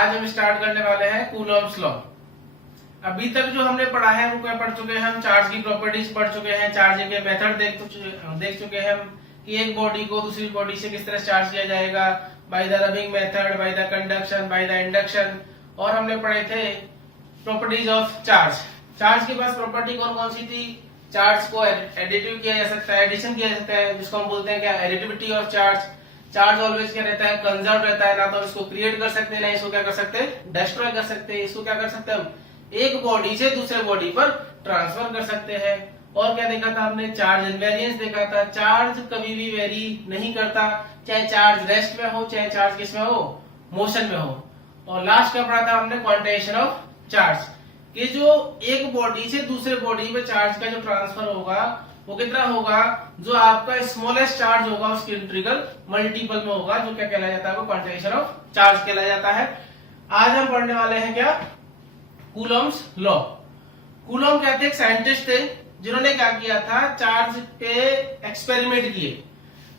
आज हम स्टार्ट करने वाले हैं कूलॉम्स लॉ। अभी तक जो हमने पढ़ा है वो क्या पढ़ चुके हैं, हम चार्ज की प्रॉपर्टीज पढ़ चुके हैं, चार्जिंग के मेथड देख चुके हैं हम कि एक बॉडी को दूसरी बॉडी से किस तरह चार्ज किया जाएगा, by the rubbing method, by the conduction, by the induction. और हमने पढ़े थे प्रॉपर्टीज ऑफ चार्ज। चार्ज के पास प्रॉपर्टी कौन कौन सी थी? चार्ज को एडिटिव किया जा सकता है, एडिशन किया जा सकता है, जिसको हम बोलते हैं क्या, additivity of charge. Charge always क्या रहता है, कंजर्व रहता है, ना तो इसको क्रिएट कर सकते हैं ना इसको क्या कर सकते हैं, डिस्ट्रॉय कर सकते हैं। इसको क्या कर सकते हैं हम, एक बॉडी से दूसरे बॉडी पर ट्रांसफर कर सकते हैं। और क्या देखा था हमने, चार्ज इनवेरियंस देखा था। चार्ज कभी भी वेरी नहीं करता, चाहे चार्ज रेस्ट में हो चाहे चार्ज किस में हो, मोशन में हो। और लास्ट क्या पढ़ा था हमने, क्वांटाइजेशन ऑफ चार्ज, कि जो एक बॉडी से दूसरे बॉडी में चार्ज का जो ट्रांसफर होगा वो कितना होगा, जो आपका स्मॉलेस्ट चार्ज होगा उसकी इंटीग्रल मल्टीपल में होगा, जो क्या कहलाया जाता है, वो क्वांटाइजेशन ऑफ चार्ज कहलाया जाता है। आज हम पढ़ने वाले हैं क्या, कूलॉम्स लॉ। कूलॉम कहते एक साइंटिस्ट थे जिन्होंने क्या किया था, चार्ज पे एक्सपेरिमेंट किए।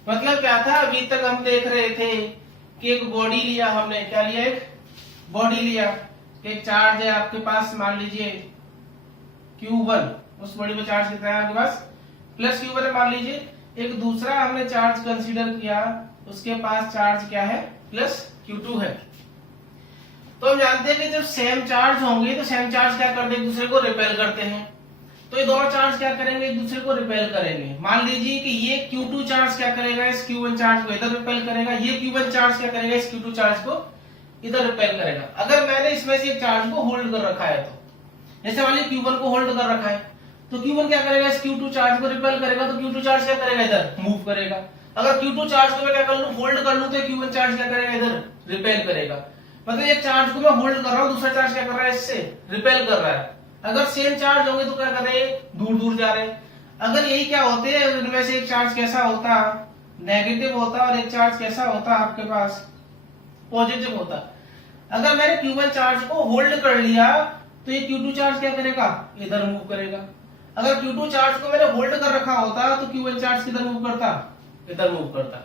मतलब क्या था, अभी तक हम देख रहे थे कि एक बॉडी लिया हमने, क्या लिया, एक बॉडी लिया, एक चार्ज है आपके पास, मान लीजिए Q1, उस बॉडी में चार्ज कितना है आपके पास, प्लस Q1 है मान लीजिए। एक दूसरा हमने चार्ज कंसीडर किया, उसके पास चार्ज क्या है, प्लस Q2 है। तो हम जानते हैं कि जब सेम चार्ज होंगे तो सेम चार्ज क्या करते हैं, एक दूसरे को रिपेल करते हैं। तो ये दोनों चार्ज क्या करेंगे, एक दूसरे को रिपेल करेंगे। मान लीजिए कि ये Q2 चार्ज क्या करेगा, इस Q1 चार्ज को इधर रिपेल करेगा, ये Q1 चार्ज क्या करेगा, इस Q2 चार्ज को इधर रिपेल करेगा। अगर मैंने इसमें से एक चार्ज को होल्ड कर रखा है, तो जैसे मान लीजिए Q1 को होल्ड कर रखा है, तो Q1 क्या करेगा, इस Q2 चार्ज को रिपेल करेगा, तो Q2 चार्ज क्या करेगा, इधर मूव करेगा। अगर Q2 चार्ज को मैं क्या कर लूं, होल्ड कर लूं, तो Q1 चार्ज क्या करेगा, इधर रिपेल करेगा। मतलब एक चार्ज को मैं होल्ड कर रहा हूं, दूसरा चार्ज क्या कर रहा है, इससे रिपेल कर रहा है। अगर सेम चार्ज होंगे तो क्या कर रहे हैं, दूर दूर जा रहे हैं। अगर यही क्या होते हैं, इनमें से एक चार्ज कैसा होता, नेगेटिव होता, और एक चार्ज कैसा होता आपके पास, पॉजिटिव होता। अगर मैंने Q1 चार्ज को होल्ड कर लिया तो ये Q2 चार्ज क्या करेगा, इधर मूव करेगा। अगर Q2 चार्ज को मैंने होल्ड कर रखा होता तो Q1 चार्ज किधर मूव करता, इधर मूव करता।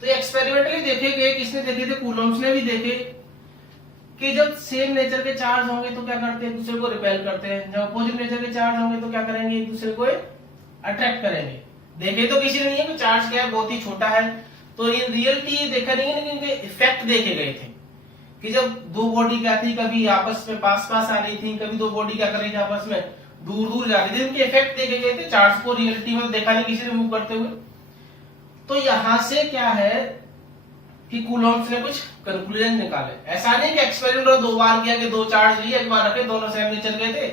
तो एक्सपेरिमेंटली देखे गए, किसने देखे थे, कूलॉम्स ने भी देखे, कि जब सेम नेचर के चार्ज होंगे तो क्या करते हैं, एक दूसरे को रिपेल करते हैं। जब अपोजिट नेचर के चार्ज होंगे तो क्या करेंगे, एक दूसरे को अट्रैक्ट करेंगे। देखे तो किसी ने नहीं है कि चार्ज क्या है, बहुत ही छोटा है। तो इन रियलिटी देखा नहीं है, लेकिन इनके इफेक्ट देखे गए थे कि जब दो बॉडी क्या थी, कभी आपस में पास पास आ रही थी, कभी दो बॉडी क्या कर रही थी, आपस में दूर दूर जा रही थी। इनके इफेक्ट देखे गए थे, चार्ज को रियलिटी में देखा नहीं किसी ने मूव करते हुए। तो यहां से क्या है कि कूलॉम्स ने कुछ कंक्लूजन निकाले। ऐसा नहीं कि एक्सपेरिमेंट दो बार किया कि दो चार्ज लिए, एक बार रखे, दोनों सेम नेचर के थे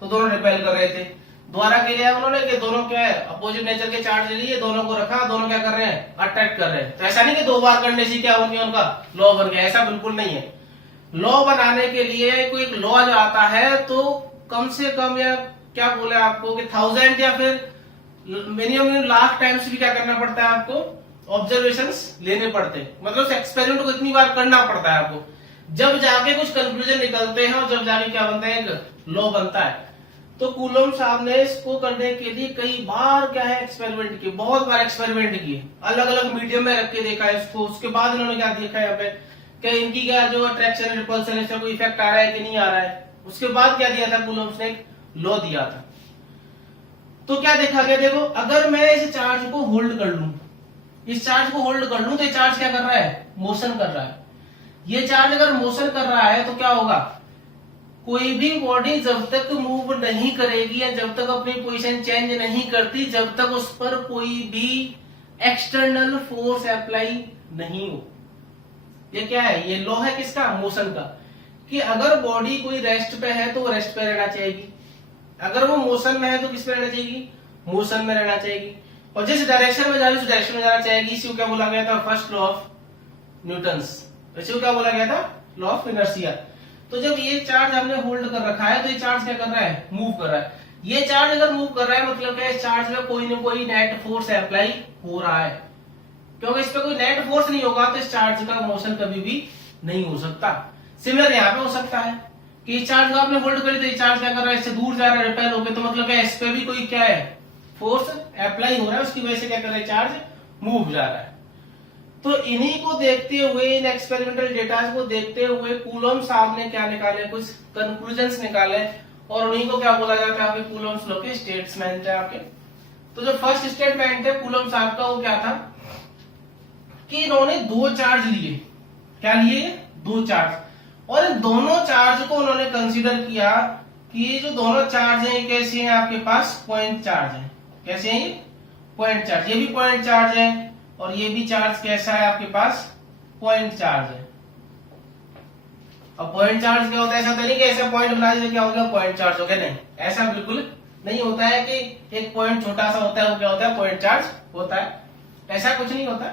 तो दोनों रिपेल कर रहे थे। दोबारा के लिया उन्होंने कि दोनों क्या है, अपोजिट नेचर के चार्ज लिए, दोनों को रखा, दोनों क्या कर रहे हैं, अट्रैक्ट कर रहे हैं। तो ऐसा नहीं कि दो बार करने से क्या बन गया, उनका लॉ बन गया, ऐसा बिल्कुल नहीं है। लॉ बनाने के लिए कोई एक लॉ जो आता है तो कम से कम, या क्या बोले आपको, कि 1000 या फिर मिनिमम लाख टाइम्स भी क्या करना पड़ता है आपको, ऑब्जर्वेशंस लेने पड़ते हैं। मतलब उस एक्सपेरिमेंट को इतनी बार करना पड़ता है आपको, जब जाके कुछ कंक्लूजन निकलते हैं और जब जाके क्या बनता है, एक लॉ बनता है। तो कूलॉम साहब ने इसको करने के लिए कई बार क्या है, एक्सपेरिमेंट किए, बहुत बार एक्सपेरिमेंट किए, अलग अलग मीडियम में रख के देखा है इसको। उसके बाद इन्होंने क्या देखा है यहाँ पे, कि इनकी क्या जो अट्रैक्शन रिपल्सन है, इसका कोई इफेक्ट आ रहा है कि नहीं आ रहा है। उसके बाद क्या दिया था कूलॉम्स ने, एक लॉ दिया था। तो क्या देखा गया, देखो अगर मैं इस चार्ज को होल्ड कर लूं, इस चार्ज को होल्ड कर लूं, तो ये चार्ज क्या कर रहा है, मोशन कर रहा है। ये चार्ज अगर मोशन कर रहा है तो क्या होगा, कोई भी बॉडी जब तक मूव नहीं करेगी या जब तक अपनी पोजीशन चेंज नहीं करती, जब तक उस पर कोई भी एक्सटर्नल फोर्स अप्लाई नहीं हो। ये क्या है, ये लॉ है किसका, मोशन का, कि अगर बॉडी कोई रेस्ट पे है तो वो रेस्ट पे रहना चाहिए, अगर वो मोशन में है तो किस पे रहना चाहिए, मोशन में रहना चाहिए। और जिस डायरेक्शन में जा रही है उस डायरेक्शन में जाना चाहिए। इसी को क्या बोला गया था, फर्स्ट लॉ ऑफ न्यूटन्स। इसी को क्या बोला गया था, लॉ ऑफ इनर्शिया। तो जब ये चार्ज हमने होल्ड कर रखा है तो ये चार्ज क्या कर रहा है, मूव कर रहा है। ये चार्ज अगर मूव कर रहा है मतलब क्या, इस चार्ज में कोई ना कोई नेट फोर्स अप्लाई हो रहा है, क्योंकि इस पे कोई नेट फोर्स नहीं होगा तो इस चार्ज का मोशन कभी भी नहीं हो सकता। सिमिलर यहाँ पे हो सकता है कि इस चार्ज को आपने होल्ड करी तो ये चार्ज क्या कर रहा है, इससे दूर जा रहा है रिपेल होकर, तो मतलब क्या, इस पे भी कोई क्या है, फोर्स अप्लाई हो रहा है, उसकी वजह से क्या कर रहा है, चार्ज मूव जा रहा है। तो इन्हीं को देखते हुए, इन एक्सपेरिमेंटल डेटा को देखते हुए कूलॉम साहब ने क्या निकाले, कुछ कंक्लूजन्स निकाले, और उन्हीं को क्या बोला जाता है आपके कूलॉम्स लॉ के स्टेटमेंट है आपके। तो जो फर्स्ट स्टेटमेंट है कूलॉम साहब का, वो क्या था कि इन्होंने दो चार्ज लिए। क्या लिए? दो चार्ज। और इन दोनों चार्ज को उन्होंने कंसीडर किया कि ये जो दोनों चार्ज हैं ये कैसे हैं आपके पास? पॉइंट चार्ज है। कैसे हैं ये? Point charge. ये भी पॉइंट चार्ज है और ये भी चार्ज कैसा है आपके पास? पॉइंट चार्ज है। अब पॉइंट चार्ज क्या होता है? ऐसा तो नहीं कि ऐसा पॉइंट बना दीजिए क्या हो गया पॉइंट चार्ज हो गया, नहीं, ऐसा बिल्कुल नहीं होता है कि एक पॉइंट छोटा सा होता है वो क्या होता है? पॉइंट चार्ज होता है। ऐसा कुछ नहीं होता।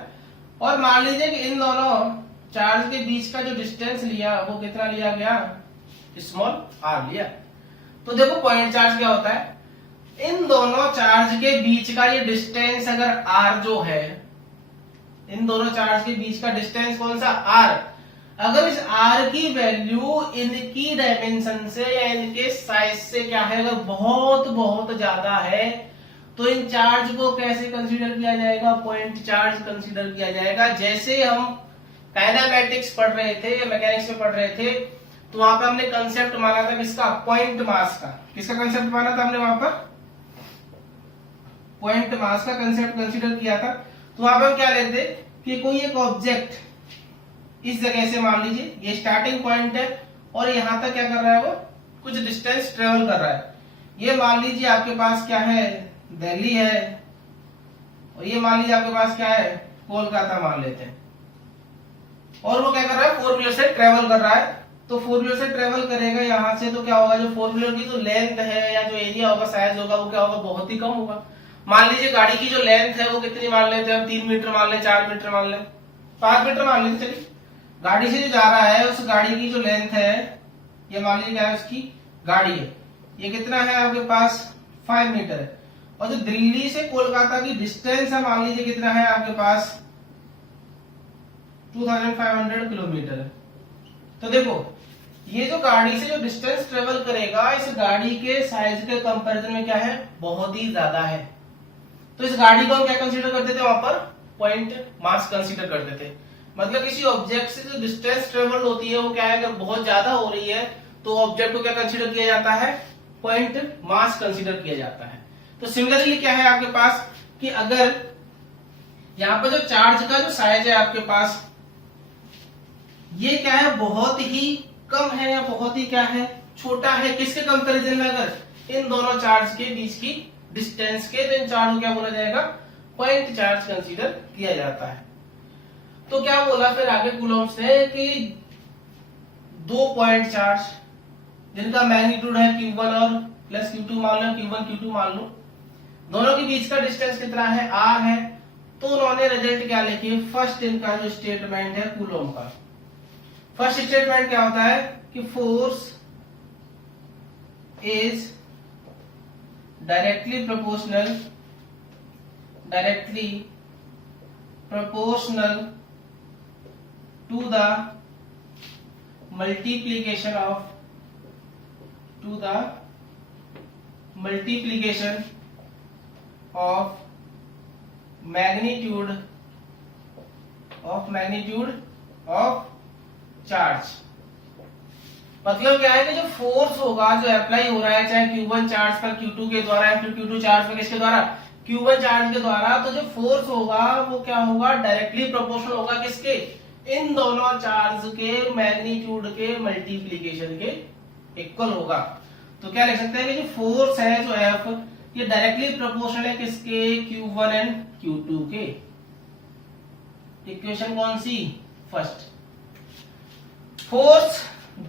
और मान लीजिए कि इन दोनों चार्ज के बीच का जो डिस्टेंस लिया वो कितना लिया गया? स्मॉल आर लिया। तो देखो पॉइंट चार्ज क्या होता है, इन दोनों चार्ज के बीच का ये डिस्टेंस अगर आर जो है, इन दोनों चार्ज के बीच का डिस्टेंस कौन सा? आर। अगर इस आर की वैल्यू इनकी डायमेंशन से या इनके साइज से क्या है, अगर बहुत बहुत ज्यादा है, तो इन चार्ज को कैसे कंसीडर किया जाएगा? पॉइंट चार्ज कंसीडर किया जाएगा। जैसे हम काइनेमैटिक्स पढ़ रहे थे या मैकेनिक्स में पढ़ रहे थे, तो वहां पर हमने कंसेप्ट माना था किसका? पॉइंट मास का। किसका कंसेप्ट माना था हमने वहां पर? पॉइंट मास का कंसेप्ट कंसीडर किया था। तो वहां पर हम क्या लेते कि कोई एक ऑब्जेक्ट इस जगह से, मान लीजिए ये स्टार्टिंग पॉइंट है और यहां तक क्या कर रहा है, वो कुछ डिस्टेंस ट्रेवल कर रहा है। ये मान लीजिए आपके पास क्या है? दिल्ली है, और ये मान लीजिए आपके पास क्या है? कोलकाता मान लेते हैं। और वो क्या कर रहा है? फोर व्हीलर से ट्रेवल कर रहा है। तो फोर व्हीलर से ट्रेवल करेगा यहां से, तो क्या होगा? जो फोर व्हीलर की जो लेंथ है या जो एरिया होगा, साइज होगा, वो क्या होगा? बहुत ही कम होगा। मान लीजिए गाड़ी की जो लेंथ है वो कितनी मान लेते हैं हम? 3 मीटर मान ले, 4 मीटर मान ले, 5 मीटर मान लेते। चलिए गाड़ी से जो जा रहा है उस गाड़ी की जो लेंथ है, ये मान लीजिए क्या है? उसकी गाड़ी है, ये कितना है आपके पास? 5 मीटर है। और जो दिल्ली से कोलकाता की डिस्टेंस है, मान लीजिए कितना है आपके पास? 2500 किलोमीटर है। तो देखो ये जो गाड़ी से जो डिस्टेंस ट्रेवल करेगा, इस गाड़ी के साइज के कंपैरिजन में क्या है? बहुत ही ज्यादा है। तो इस गाड़ी को हम क्या कंसीडर करते थे वहां पर? पॉइंट मास कंसीडर करते थे। मतलब किसी ऑब्जेक्ट से जो डिस्टेंस ट्रेवल होती है वो क्या है? अगर बहुत ज्यादा हो रही है तो ऑब्जेक्ट को क्या कंसीडर किया जाता है? पॉइंट मास कंसीडर किया जाता है। तो सिमिलरली क्या है आपके पास कि अगर यहाँ पर जो चार्ज का जो साइज है आपके पास, ये क्या है? बहुत ही कम है या बहुत ही क्या है? छोटा है। किसके कंपैरिजन में? अगर इन दोनों चार्ज के बीच की डिस्टेंस के, तो इन चार्ज को क्या बोला जाएगा? पॉइंट चार्ज कंसीडर किया जाता है। तो क्या बोला फिर आगे कूलॉम्स ने कि दो पॉइंट चार्ज जिनका मैग्नीट्यूड है Q1 और प्लस Q2 मान लो, Q1 Q2 मान लो, दोनों के बीच का डिस्टेंस कितना है? R है। तो उन्होंने रिजल्ट क्या लिखे? फर्स्ट इनका जो स्टेटमेंट है कूलॉम का, फर्स्ट स्टेटमेंट क्या होता है कि force is directly proportional to the multiplication of magnitude of charge. मतलब क्या है कि जो फोर्स होगा जो अप्लाई हो रहा है, चाहे Q1 चार्ज पर Q2 के द्वारा या फिर Q2 चार्ज पर किसके द्वारा? Q1 चार्ज के द्वारा, तो जो फोर्स होगा वो क्या होगा? डायरेक्टली प्रोपोर्शनल होगा किसके? इन दोनों चार्ज के मैग्नीट्यूड के मल्टीप्लीकेशन के इक्वल होगा। तो क्या लिख सकते हैं कि जो फोर्स है जो F, ये डायरेक्टली प्रोपोर्शनल है किसके? Q1 एंड Q2 के। इक्वेशन कौन सी? फर्स्ट। फोर्स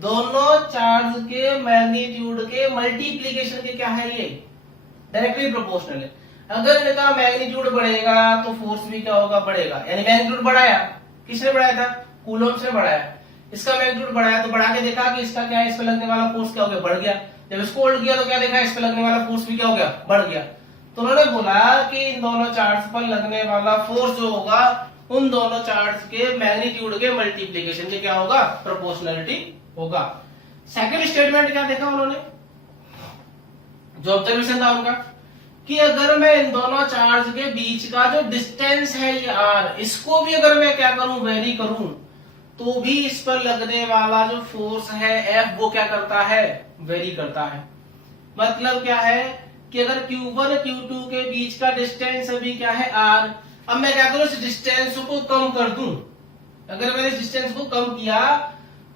दोनों चार्ज के मैग्नीट्यूड के मल्टीप्लीकेशन के क्या है? ये डायरेक्टली प्रोपोर्शनल है। अगर इनका मैग्नीट्यूड बढ़ेगा तो फोर्स भी क्या होगा? बढ़ेगा। यानी मैग्नीट्यूड बढ़ाया, किसने बढ़ाया था? कूलॉम्स ने बढ़ाया। इसका मैग्नीट्यूड बढ़ाया तो बढ़ा के देखा कि इसका क्या है? इस पे लगने वाला फोर्स क्या हो गया? बढ़ गया। जब इसको होल्ड किया तो क्या देखा? इस पे लगने वाला फोर्स भी क्या हो गया? बढ़ गया। तो उन्होंने बोला कि इन दोनों चार्ज पर लगने वाला फोर्स जो होगा उन दोनों चार्ज के मैग्नीट्यूड के मल्टीप्लीकेशन के क्या होगा? प्रोपोर्शनलिटी होगा। सेकंड स्टेटमेंट क्या देखा उन्होंने? जो ऑब्जर्वेशन था उनका कि अगर मैं इन दोनों चार्ज के बीच का जो डिस्टेंस है ये r, इसको भी अगर मैं क्या करूं, वेरी करूं, तो भी इस पर लगने वाला जो फोर्स है F वो क्या करता है, वेरी करता है। मतलब क्या है कि अगर Q1 Q2 के बीच का डिस्टेंस अभी क्या है r, अब मैं क्या करूं, इस डिस्टेंस को कम कर दूं। अगर मैंने इस डिस्टेंस को कम किया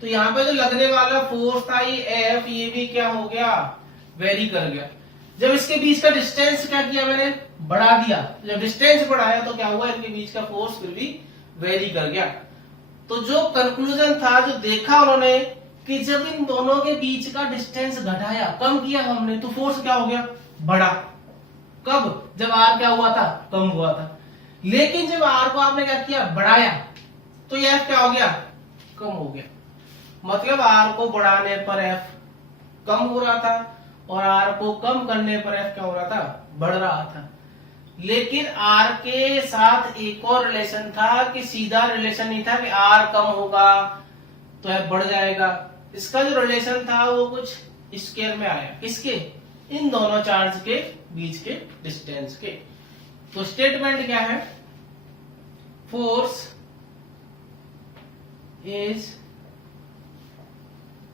तो यहाँ पे जो लगने वाला फोर्स था ये F, ये भी क्या हो गया, वेरी कर गया। जब इसके बीच का डिस्टेंस क्या किया मैंने, बढ़ा दिया, जब डिस्टेंस बढ़ाया तो क्या हुआ, इनके बीच का फोर्स फिर भी वेरी कर गया। तो जो कंक्लूजन था, जो देखा उन्होंने कि जब इन दोनों के बीच का डिस्टेंस घटाया, कम किया हमने, तो फोर्स क्या हो गया, बढ़ा। कब, जब r क्या हुआ था, कम हुआ था। लेकिन जब r को आपने क्या किया, बढ़ाया, तो ये F क्या हो गया, कम हो गया। मतलब r को बढ़ाने पर F कम हो रहा था और r को कम करने पर F क्या हो रहा था, बढ़ रहा था। लेकिन r के साथ एक और रिलेशन था कि सीधा रिलेशन नहीं था कि r कम होगा तो F बढ़ जाएगा। इसका जो रिलेशन था वो कुछ स्क्वायर में आया, किसके, इन दोनों चार्ज के बीच के डिस्टेंस के। तो स्टेटमेंट क्या है, force is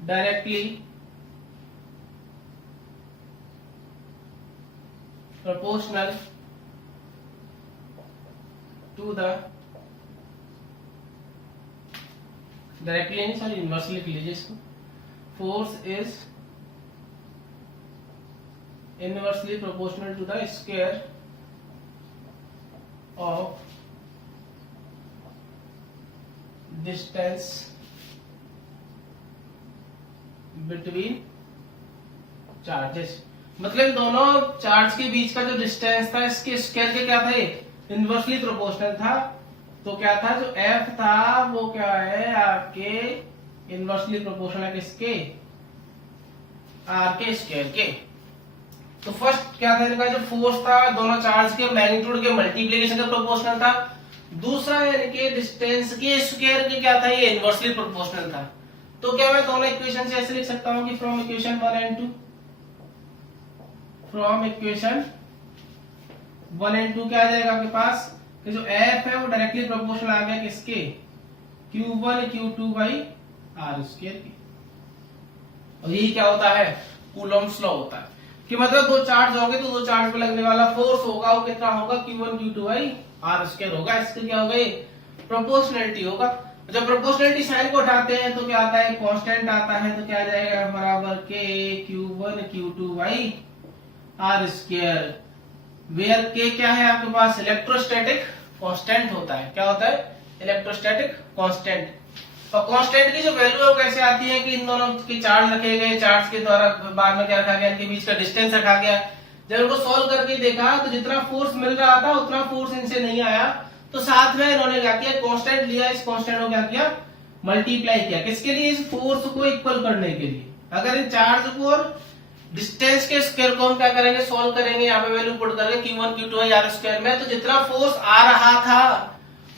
directly proportional to the, directly नहीं सॉरी इनवर्सली लिख लीजिए इसको, force is inversely proportional to the square of distance between charges. मतलब दोनों चार्ज के बीच का जो डिस्टेंस था इसके स्क्वायर के क्या था, ये इनवर्सली प्रोपोर्शनल था। तो क्या था, जो F था वो क्या है, आपके इनवर्सली प्रोपोर्शनल है किसके, R के स्क्वायर के। तो फर्स्ट क्या था इनका, जो फोर्स था दोनों चार्ज के मैग्नीट्यूड के मल्टीप्लिकेशन का प्रोपोर्शनल था। दूसरा इनके डिस्टेंस के स्क्वायर के क्या था, ये इनवर्सली प्रोपोर्शनल था। तो क्या मैं दोनों इक्वेशन से ऐसे लिख सकता हूं कि from equation 1 and 2, from equation 1 and 2 क्या आ जाएगा आपके पास, कि जो F है वो डायरेक्टली प्रोपोर्शनल आ गया किसके, Q1 Q2 by R square की। और यही क्या होता है, कूलॉम्स लॉ होता है कि मतलब दो चार्ज होंगे तो दो चार्ज पे लगने वाला फोर्स होगा वो कितना होगा, Q1 Q2 by R square होगा। इसका क्या होगा, ये प्रोपोर्शनलिटी होगा। जब प्रोपोर्शनलिटी साइन को उठाते हैं तो क्या आता है, कांस्टेंट आता है। तो क्या आ जाएगा, बराबर के Q1 Q2 by R square, where के क्या है आपके पास, इलेक्ट्रोस्टैटिक कांस्टेंट होता है। क्या होता है, इलेक्ट्रोस्टैटिक कांस्टेंट। और कांस्टेंट की जो वैल्यू है वो कैसे आती है कि इन दोनों के चार्ज रखे गए, चार्ज के द्वारा बाद में क्या रखा गया, इनके बीच का डिस्टेंस रखा गया। जब इनको सॉल्व करके देखा तो जितना फोर्स मिल रहा था उतना फोर्स इनसे नहीं आया। तो साथ में इन्होंने क्या किया, कांस्टेंट लिया, इस कांस्टेंट को क्या किया, मल्टीप्लाई किया। किसके लिए, इस फोर्स को इक्वल करने के लिए। अगर इन चार्ज को और डिस्टेंस के स्क्वायर को हम क्या करेंगे, सॉल्व करेंगे, यहाँ पे वैल्यू पुट करके Q1 Q2 है R स्क्वायर में, तो जितना फोर्स आ रहा था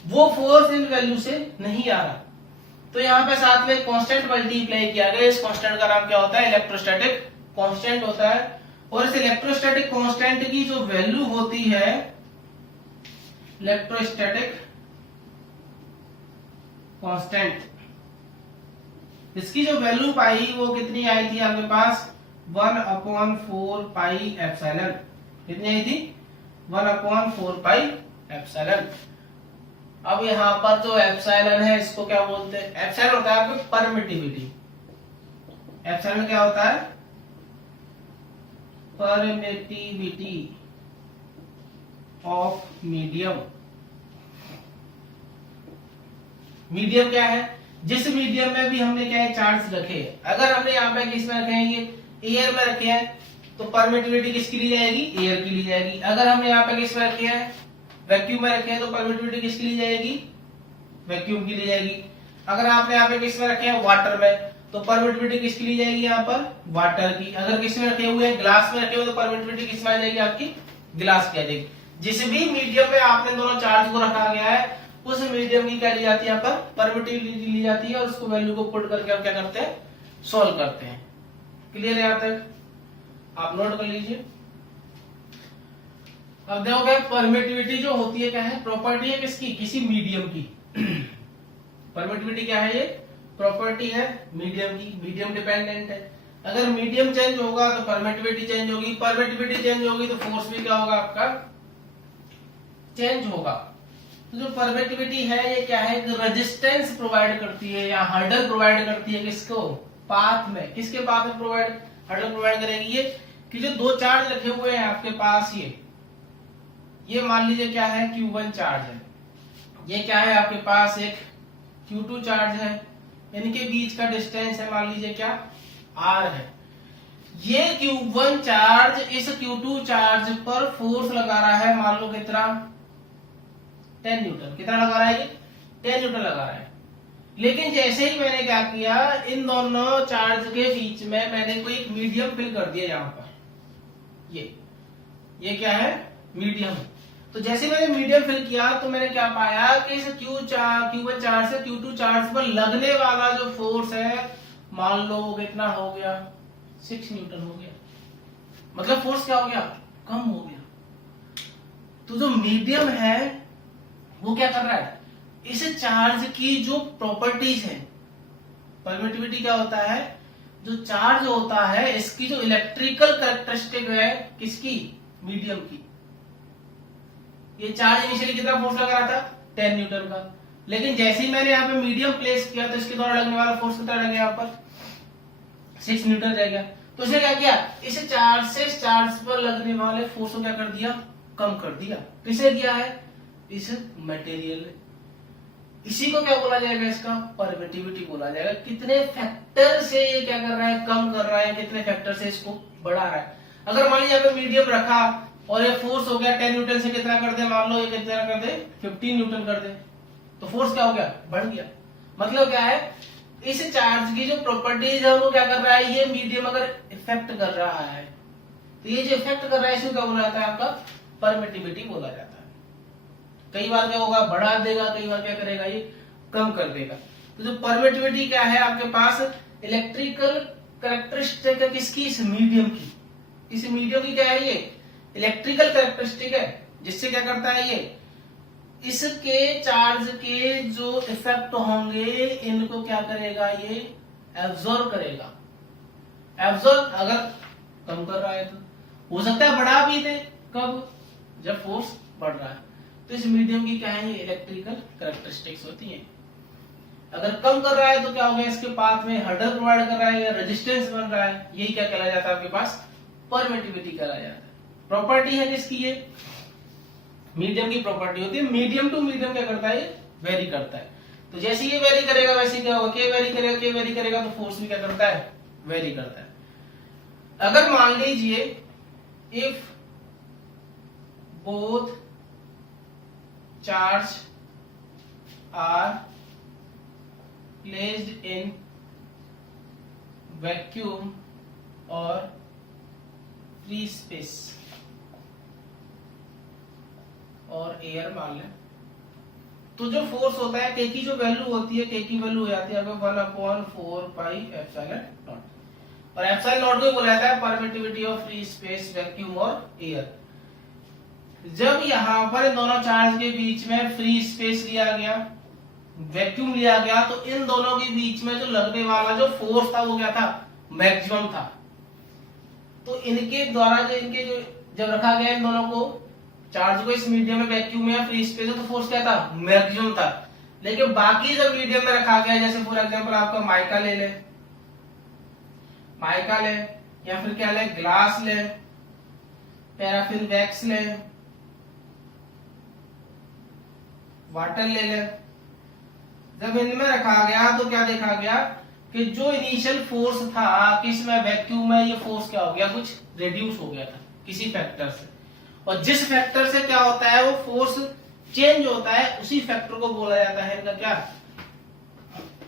वो फोर्स इन वैल्यू से नहीं आ रहा। तो यहाँ पे साथ में कांस्टेंट मल्टीप्लाई किया गया। इस कांस्टेंट का नाम क्या होता है, इलेक्ट्रोस्टैटिक कांस्टेंट होता है। और इस इलेक्ट्रोस्टैटिक कांस्टेंट की जो वैल्यू होती है, इलेक्ट्रोस्टैटिक कांस्टेंट, इसकी जो वैल्यू पाई वो कितनी आई थी आपके पास, 1/4 पाई एप्सिलॉन। कितनी आई थी, 1/4 पाई एप्सिलॉन। अब यहां पर जो एप्सिलॉन है इसको क्या बोलते हैं, एप्सिलॉन होता है आपको परमिटिविटी। एप्सिलॉन क्या होता है, परमिटिविटी ऑफ मीडियम। मीडियम क्या है, जिस मीडियम में भी हमने क्या है, चार्ज रखे। अगर हमने यहाँ पे किस में रखे हैं, ये एयर में रखे हैं, तो परमिटिविटी किसकी ली जाएगी, एयर की ली जाएगी। अगर हमने यहाँ पे किस में रखे हैं, वैक्यूम में रखे हैं, तो परमिटिविटी किसकी ली जाएगी, वैक्यूम की ली जाएगी। अगर आपने यहाँ पे किस में रखे हैं, वाटर में, तो परमिटिविटी किसकी ली जाएगी, यहाँ पर वाटर की। अगर किस में रखे हुए हैं, ग्लास में रखे हुए, तो परमिटिविटी किस में आ जाएगी, आपकी ग्लास की आ जाएगी। जिस भी मीडियम में आपने दोनों चार्ज को रखा गया है उस मीडियम की क्या ली जाती है, यहाँ पर परमिटिविटी ली जाती है। और उसको वैल्यू को पुट करके हम क्या करते हैं, सोल्व करते हैं। क्लियर है यहाँ तक, आप नोट कर लीजिए। अब देखोगे परमिटिविटी जो होती है क्या है, प्रॉपर्टी है किसकी, किसी मीडियम की। परमिटिविटी क्या है, ये प्रॉपर्टी है मीडियम की, मीडियम डिपेंडेंट है। अगर मीडियम चेंज होगा तो परमिटिविटी चेंज होगी, परमिटिविटी चेंज होगी तो फोर्स भी क्या होगा आपका, चेंज होगा। तो जो परमिटिविटी है ये क्या है, एक रेजिस्टेंस प्रोवाइड करती है या हर्डल प्रोवाइड करती है, किसको, पाथ में। किसके पाथ में प्रोवाइड, हर्डल प्रोवाइड करेगी ये, कि जो दो चार्ज रखे हुए हैं आपके पास, ये मान लीजिए क्या है, Q1 चार्ज है, ये क्या है आपके पास एक Q2 चार्ज है, इनके बीच का डिस्टेंस है मान लीजिए क्या, R है। ये Q1 चार्ज इस Q2 चार्ज पर फोर्स लगा रहा है, मान लो कितना, 10 न्यूटन। कितना लगा रहा है ये, 10 न्यूटन लगा रहा है। लेकिन जैसे ही मैंने क्या किया, इन दोनों चार्ज के बीच में मैंने कोई एक मीडियम फिल कर दिया यहाँ पर, ये क्या है, मीडियम। तो जैसे मैंने मीडियम फिल किया तो मैंने क्या पाया कि इस Q1 चार्ज से Q2 चार्ज पर लगने वाला जो फोर्स है, मान लो कितना हो गया, 6 न्यूटन हो गया। मतलब फोर्स क्या हो गया, कम हो गया। तो जो मीडियम है वो क्या कर रहा है, इस चार्ज की जो प्रॉपर्टीज है, परमिटिविटी क्या होता है, जो चार्ज होता है इसकी जो इलेक्ट्रिकल कैरेक्टरिस्टिक है, किसकी, मीडियम की। ये चार्ज इनिशियली कितना फोर्स लगा रहा था, 10 न्यूटन का। लेकिन जैसे ही मैंने यहाँ पे मीडियम प्लेस किया तो इसके द्वारा लगने वाला फोर्स कितना रह गया, यहाँ पर 6 न्यूटन रह गया। तो उसने क्या किया, इस चार्ज से इस चार्ज पर लगने वाले फोर्स को क्या कर दिया, कम कर दिया। किसे किया है, इस मटेरियल ने। इसी को क्या बोला जाएगा, इसका परमिटिविटी बोला जाएगा। कितने फैक्टर से ये क्या कर रहा है, कम कर रहा है, कितने फैक्टर से इसको बढ़ा रहा है। अगर मान लीजिए यहाँ पे मीडियम रखा और ये फोर्स हो गया 10 न्यूटन से कितना कर दे, मान लो ये कितना कर दे, 15 न्यूटन कर दे, तो फोर्स क्या हो गया, बढ़ गया। मतलब क्या है, इस चार्ज की जो प्रॉपर्टीज है वो क्या कर रहा है, ये मीडियम अगर इफेक्ट कर रहा है तो ये जो इफेक्ट कर रहा है इसको क्या बोला जाता है, आपका परमिटिविटी बोला जाता है। कई बार क्या होगा, बढ़ा देगा, कई बार क्या करेगा, ये कम कर देगा। तो जो परमिटिविटी क्या है आपके पास, इलेक्ट्रिकल कैरेक्टरिस्टिक है किसकी, इस मीडियम की। इस मीडियम की क्या है, ये इलेक्ट्रिकल कैरेक्टरिस्टिक है, जिससे क्या करता है, ये इसके चार्ज के जो इफेक्ट होंगे इनको क्या करेगा, ये एब्जॉर्ब करेगा। एब्जॉर्ब अगर कम कर रहा है तो हो सकता है बढ़ा भी दे, कब, जब फोर्स बढ़ रहा है। तो इस मीडियम की क्या है, ये इलेक्ट्रिकल कैरेक्टरिस्टिक्स होती हैं। अगर कम कर रहा है तो क्या हो गया, इसके पाथ में हर्डल प्रोवाइड कर रहा है या रेजिस्टेंस बन रहा है, यही क्या कहलाया जाता है आपके पास, परमिटिविटी कहलाया जाता है। प्रॉपर्टी है जिसकी, ये मीडियम की प्रॉपर्टी होती है। मीडियम टू मीडियम क्या करता है, वेरी करता है। तो जैसे ये वेरी करेगा वैसे क्या होगा, के वेरी करेगा, के वेरी करेगा तो फोर्स भी क्या करता है, वेरी करता है। अगर मान लीजिए if both charge are placed in vacuum और फ्री स्पेस और एयर मान लें, तो जो फोर्स होता है, के की जो वैल्यू होती है, के की वैल्यू हो जाती है 1/4 पाई एप्सिलॉन नॉट। और एप्सिलॉन नॉट को बोला जाता है permittivity of free space, vacuum और एयर। जब यहाँ पर इन दोनों चार्ज के बीच में फ्री स्पेस लिया गया, वैक्यूम लिया गया, तो इन दोनों के बीच में जो लगने वाला जो फोर्स था वो क्या था, मैक्सिमम था। तो इनके द्वारा जो इनके जो जब रखा गया इन दोनों को, चार्ज को इस मीडियम में, वैक्यूम में या फ्री स्पेस में, तो फोर्स क्या था, मैक्सिमम था। लेकिन बाकी जब मीडियम में रखा गया, जैसे फॉर एग्जांपल आपका माइका ले ले, माइका ले, या फिर क्या ले, ग्लास ले, पैराफिन वैक्स ले, वाटर ले ले, जब इनमें रखा गया तो क्या देखा गया कि जो इनिशियल फोर्स था किसमें, वैक्यूम में, ये फोर्स क्या हो गया, कुछ रिड्यूस हो गया था किसी फैक्टर से। और जिस फैक्टर से क्या होता है वो फोर्स चेंज होता है, उसी फैक्टर को बोला जाता है इनका क्या,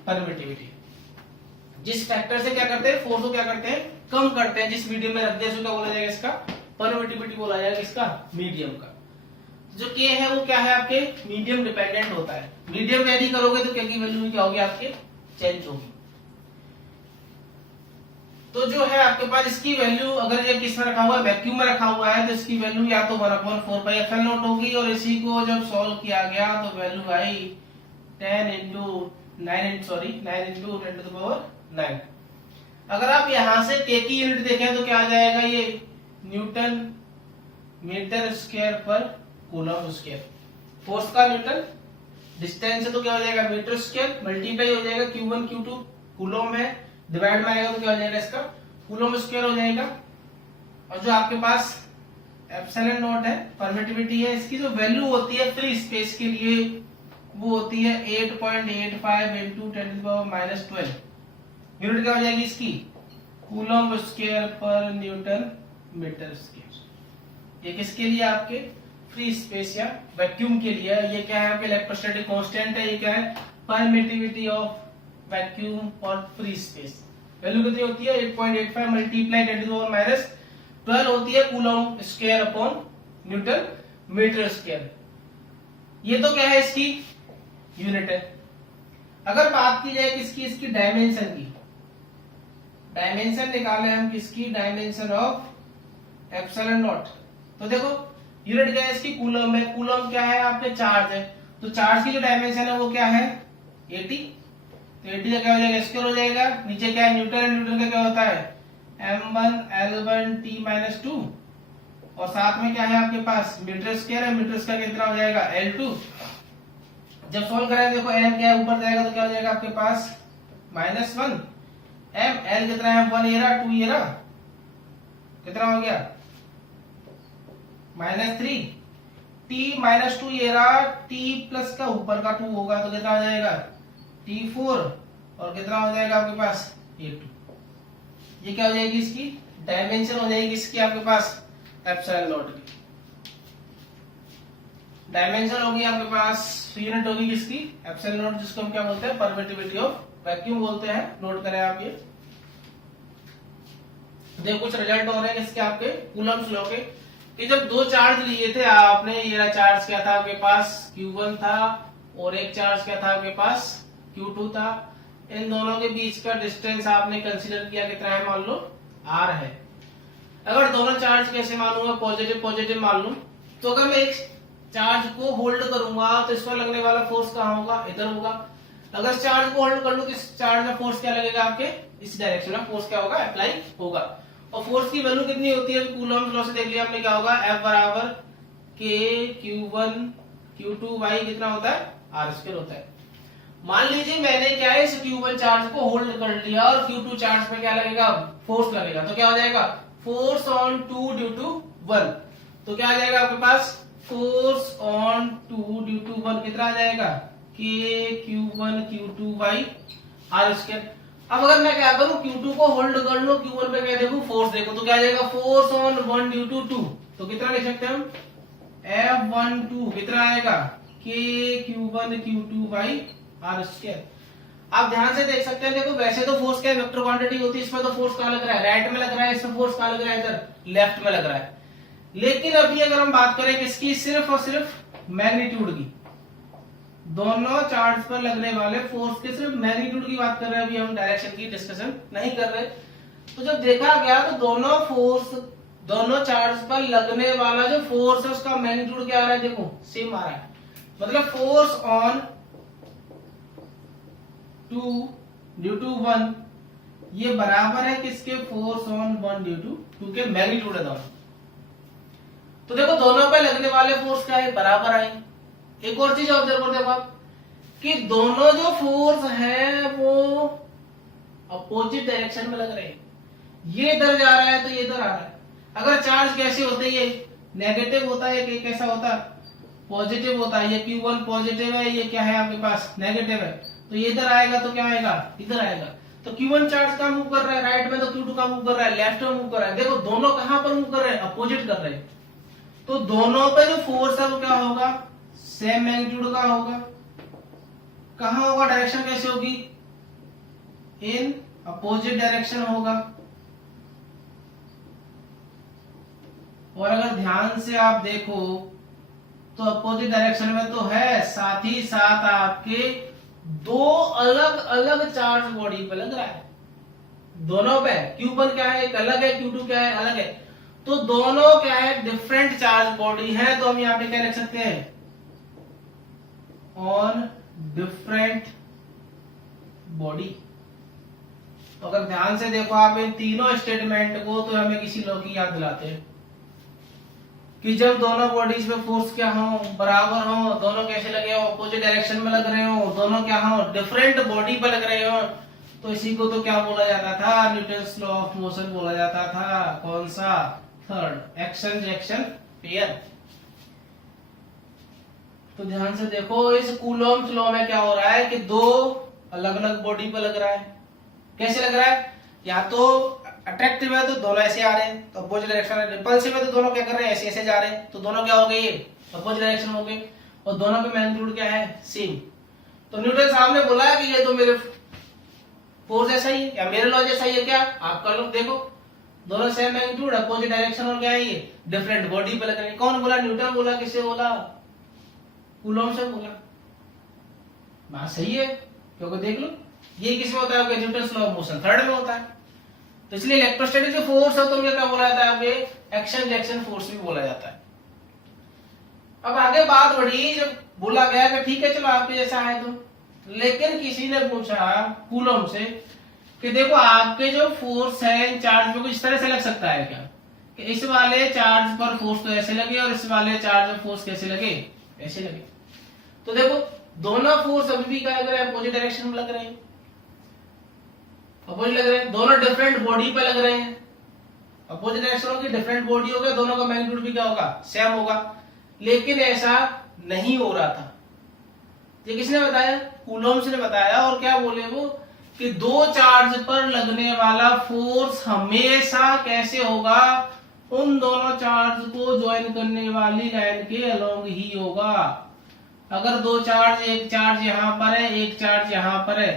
परमिटिविटी। जिस फैक्टर से क्या करते हैं, फोर्स को क्या करते हैं, कम करते हैं, जिस मीडियम में रख दिया उसको क्या बोला जाएगा, इसका परमिटिविटी बोला जाएगा, इसका मीडियम का। जो के है वो क्या है, आपके मीडियम डिपेंडेंट होता है। मीडियम वेरी करोगे तो के की वैल्यू क्या होगी, आपके चेंज होगी। तो जो है आपके पास इसकी वैल्यू, अगर ये किस में रखा हुआ है, वैक्यूम में रखा हुआ है, तो इसकी वैल्यू या तो 1/4πε0 होगी, और इसी को जब सॉल्व किया गया तो वैल्यू आई 10 इंटू 9 इंटू 10⁹ अगर आप यहां से के की यूनिट देखें तो क्या आ जाएगा, ये न्यूटन मीटर स्क्वायर पर कूलम स्क्वायर। फोर्स का न्यूटन, डिस्टेंस है तो क्या हो जाएगा मीटर स्क्वायर, मल्टीप्लाई हो जाएगा Q1 Q2 कूलम है, डिवाइड में आएगा तो क्या हो जाएगा इसका कूलम स्क्वायर हो जाएगा। और जो आपके पास एप्सिलॉन नॉट है, परमिटिविटी है, इसकी जो वैल्यू होती है फ्री स्पेस के लिए वो होती है 8.85 इंटू 10⁻⁻12। यूनिट क्या हो जाएगी इसकी, कूलम स्क्वायर पर न्यूटन मीटर स्क्वायर। ये किसके लिए, आपके फ्री स्पेस या वैक्यूम के लिए। ये क्या है आपके इलेक्ट्रोस्टैटिक कांस्टेंट है, ये क्या है परमिटिविटी ऑफ वैक्यूम और फ्री स्पेस। वैल्यू कितनी होती है 8.85 मल्टीप्लाई 10⁻12 होती है coulomb square upon newton metre square. ये तो क्या है इसकी यूनिट है। अगर बात की जाए किसकी, इसकी डायमेंशन की, डायमेंशन निकाले हम किसकी, डायमेंशन ऑफ एप्सिलॉन नॉट। तो देखो यूनिट क्या है इसकी कूलम है, कूलम क्या है आपके चार्ज है, तो चार्ज की जो डायमेंशन है वो क्या है 80, तो 80 का क्या हो जाएगा स्क्वायर हो जाएगा। नीचे क्या है न्यूटन है, न्यूटन का क्या होता है m1L1T-2, और साथ में क्या है आपके पास मीटर स्क्वायर है, मीटर स्क्वायर कितना हो जाएगा L2। जब सॉल्व करें देखो m क्या है ऊपर जाएगा तो क्या हो जाएगा आपके पास -1, m l कितना है 1 ये रहा 2 ये रहा, कितना हो गया -3, t -2 ये रहा, t प्लस का ऊपर का 2 होगा तो कितना हो जाएगा T4, और कितना हो जाएगा आपके पास A2। ये क्या हो जाएगी इसकी डायमेंशन हो जाएगी इसकी आपके पास एप्सिलॉन नॉट की डायमेंशन होगी आपके पास, यूनिट होगी किसकी एप्सिलॉन नॉट, जिसको हम क्या बोलते हैं परमिटिविटी ऑफ वैक्यूम बोलते हैं। नोट करें आप ये। देखो कुछ रिजल्ट हो रहे हैं इसके आपके कूलम्स लॉ के, कि जब दो चार्ज लिए थे आपने, ये चार्ज क्या था आपके पास Q1 था, और एक चार्ज क्या था आपके पास Q2 था। इन दोनों के बीच का डिस्टेंस आपने कंसीडर किया कितना है, मान लो R है। अगर दोनों चार्ज कैसे मालूंगा, पॉजिटिव पॉजिटिव मान लूं, तो अगर मैं एक चार्ज को होल्ड करूंगा तो इस पर लगने वाला फोर्स कहाँ होगा, इधर होगा। अगर चार्ज को होल्ड कर लूं तो इस चार्ज में फोर्स क्या लगेगा आपके इस डायरेक्शन में, फोर्स क्या होगा अप्लाई होगा। और फोर्स की वैल्यू कितनी होती है कूलम्स लॉ से देख लिया हमने, क्या होगा F बराबर K Q1 Q2 y कितना होता है R² होता है। मान लीजिए मैंने क्या है इस Q1 चार्ज को होल्ड कर लिया और Q2 चार्ज पे क्या लगेगा फोर्स लगेगा, तो क्या हो जाएगा फोर्स ऑन 2 ड्यू टू 1, तो क्या आ जाएगा आपके पास फोर्स ऑन 2 ड्यू टू 1 कितना आ जाएगा K Q1 Q2 y R²। अब अगर मैं क्या करूं Q2 को होल्ड कर लूं, Q1 पे क्या देखूं फोर्स देखो, तो क्या आ जाएगा फोर्स ऑन 1 ड्यू टू 2, तो कितना लिख सकते हैं हम F12 कितना आएगा K Q1 Q2 y R²। आप ध्यान से देख सकते हैं, देखो वैसे तो फोर्स क्या वेक्टर क्वांटिटी होती है, इसमें तो फोर्स कहां लग रहा है राइट में लग रहा है, इसमें फोर्स कहां लग रहा है इधर लेफ्ट में लग रहा है। लेकिन अभी अगर हम बात करें किसकी, सिर्फ और सिर्फ मैग्नीट्यूड की, दोनों चार्ज पर लगने वाले फोर्स के सिर्फ मैग्नीट्यूड की बात कर रहे हैं, अभी हम डायरेक्शन की डिस्कशन नहीं कर रहे। तो जब देखा गया तो दोनों चार्ज पर लगने वाला जो फोर्स है उसका मैग्नीट्यूड क्या आ रहा है, देखो सेम आ रहा है। मतलब फोर्स ऑन 2 ड्यू टू 1 ये बराबर है किसके फोर्स ऑन 1 ड्यू टू 2 के मैग्नीट्यूड है दोनों। तो देखो दोनों पे लगने वाले फोर्स क्या है बराबर आए। एक और चीज ऑब्जर्व कर देखो आप कि दोनों जो फोर्स है वो अपोजिट डायरेक्शन में लग रहे हैं, ये इधर जा रहा है तो ये इधर आ रहा है। अगर चार्ज कैसे होते हैं, ये नेगेटिव होता है, ये कैसा होता है पॉजिटिव होता है, ये Q1 पॉजिटिव है, ये क्या है आपके पास नेगेटिव है, तो ये इधर आएगा तो क्या आएगा इधर आएगा। तो Q1 चार्ज का मूव कर रहा है राइट में, तो Q2 का मूव कर रहा है लेफ्ट में मूव कर रहा है। देखो दोनों कहां पर मूव कर रहे हैं अपोजिट कर रहे हैं, तो दोनों पे जो फोर्स है वो क्या होगा सेम मैग्नीट्यूड का होगा। कहां होगा डायरेक्शन कैसे होगी इन अपोजिट डायरेक्शन होगा। और अगर ध्यान से आप देखो तो अपोजिट डायरेक्शन में तो है, साथ ही साथ आपके दो अलग अलग चार्ज बॉडी पे लग रहा है, दोनों पे Q1 क्या है एक अलग है, Q2 क्या है अलग है, तो दोनों क्या है डिफरेंट चार्ज बॉडी है, तो हम यहाँ पे क्या लिख सकते हैं ऑन डिफरेंट बॉडी। तो अगर ध्यान से देखो आप इन तीनों स्टेटमेंट को, तो हमें किसी लॉ की याद दिलाते हैं कि जब दोनों बॉडीज में फोर्स क्या हो बराबर हो, दोनों कैसे लगे हो अपोजिट डायरेक्शन में लग रहे हो, दोनों क्या हो डिफरेंट बॉडी पर लग रहे हो, तो इसी को तो क्या बोला जाता था न्यूटन्स लॉ ऑफ मोशन बोला जाता था। कौन सा? Third, action reaction pair. तो ध्यान से देखो इस कूलॉम्स लॉ में क्या हो रहा है कि दो अलग अलग बॉडी पर लग रहा है। कैसे लग रहा है? या तो अट्रैक्टिव है तो दोनों ऐसे आ रहे हैं तो अपोजिट डायरेक्शन है, रिपल्सिव है तो दोनों क्या कर रहे हैं ऐसे ऐसे जा रहे हैं, तो दोनों क्या हो गए ये अपोजिट डायरेक्शन हो गए, और दोनों पे मैग्नीट्यूड क्या है सेम। तो न्यूटन साहब ने बोला कि ये तो मेरे फोर्स ऐसा ही है या मेरे लॉ जैसा ही है, क्या आपका लॉ देखो दोनों सेम मैग्नीट्यूड अपोजिट डायरेक्शन और क्या है ये डिफरेंट बॉडी पे लग रहे हैं। कौन बोला? न्यूटन बोला। किससे बोला? कूलॉम से बोला। बात सही है, क्योंकि देख लो ये किसमें होता है Newton's law of motion third में होता है, तो इसलिए इलेक्ट्रोस्टैटिक जो फोर्स है तो उन्हें क्या बोला जाता है आपके एक्शन रिएक्शन फोर्स भी बोला जाता है। अब आगे बात बढ़ी, जब बोला गया कि ठीक है चलो आपके जैसा है तो, लेकिन किसी ने पूछा कूलॉम से कि देखो आपके जो फोर्स है चार्ज पे कुछ इस तरह से लग सकता है क्या कि इस वाले चार्ज पर फोर्स तो ऐसे लगे और इस वाले चार्ज पर फोर्स कैसे लगे ऐसे लगे। तो देखो दोनों फोर्स अभी भी क्या लग रहे हैं अपोजिट डायरेक्शन में लग रहे हैं, अपोजिट लग रहे हैं, दोनों डिफरेंट बॉडी पे लग रहे हैं, अपोजिट डायरेक्शन की डिफरेंट बॉडी हो गया, दोनों का मैग्नीट्यूड भी क्या होगा सेम होगा, लेकिन ऐसा नहीं हो रहा था। ये किसने बताया? कूलॉम्स ने बताया। और क्या बोले वो कि दो चार्ज पर लगने वाला फोर्स हमेशा कैसे होगा उन दोनों चार्ज को ज्वाइन करने वाली लाइन के अलोंग ही होगा। अगर दो चार्ज, एक चार्ज यहाँ पर है एक चार्ज यहाँ पर है,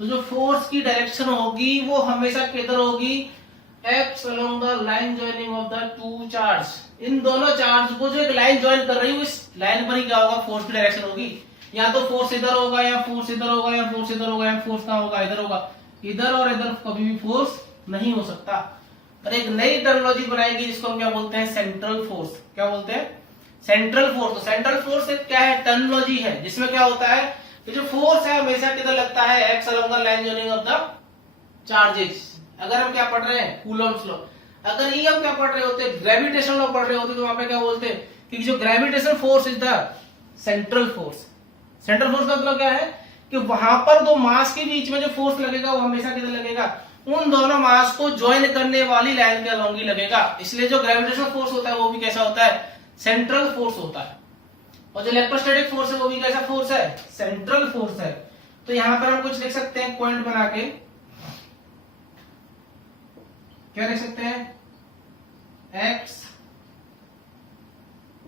तो जो फोर्स की डायरेक्शन होगी वो हमेशा किधर होगी X along the line joining of the two charge. इन दोनों चार्ज को जो एक लाइन ज्वाइन कर रही है इस लाइन पर ही क्या होगा फोर्स की डायरेक्शन होगी, या तो फोर्स इधर होगा या फोर्स इधर होगा या फोर्स इधर होगा या फोर्स कहां होगा इधर होगा, इधर और इधर कभी भी फोर्स नहीं हो सकता। और एक नई टर्मिनोलॉजी बनाएगी जिसको हम क्या बोलते हैं सेंट्रल फोर्स। क्या बोलते हैं? Central force. तो सेंट्रल फोर्स एक क्या है टर्मिनोलॉजी है जिसमें क्या होता है कि जो फोर्स है हमेशा किधर लगता है x along the line joining of the charges. अगर हम क्या पढ़ रहे हैं कूलॉम्स लॉ, अगर ये हम क्या पढ़ रहे होते ग्रेविटेशन लॉ पढ़ रहे होते तो वहां पे क्या बोलते हैं कि जो gravitation force is the central force. Central force का मतलब क्या है कि वहां पर दो मास के बीच में जो फोर्स लगेगा वो हमेशा किधर लगेगा उन दोनों मास को ज्वाइन करने वाली लाइन के अलोंग ही लगेगा। इसलिए जो ग्रेविटेशनल फोर्स होता है वो भी कैसा होता है सेंट्रल फोर्स होता है, और जो इलेक्ट्रोस्टैटिक फोर्स है वो भी कैसा फोर्स है सेंट्रल फोर्स है। तो यहां पर हम कुछ लिख सकते हैं पॉइंट बना के, क्या लिख सकते हैं एक्स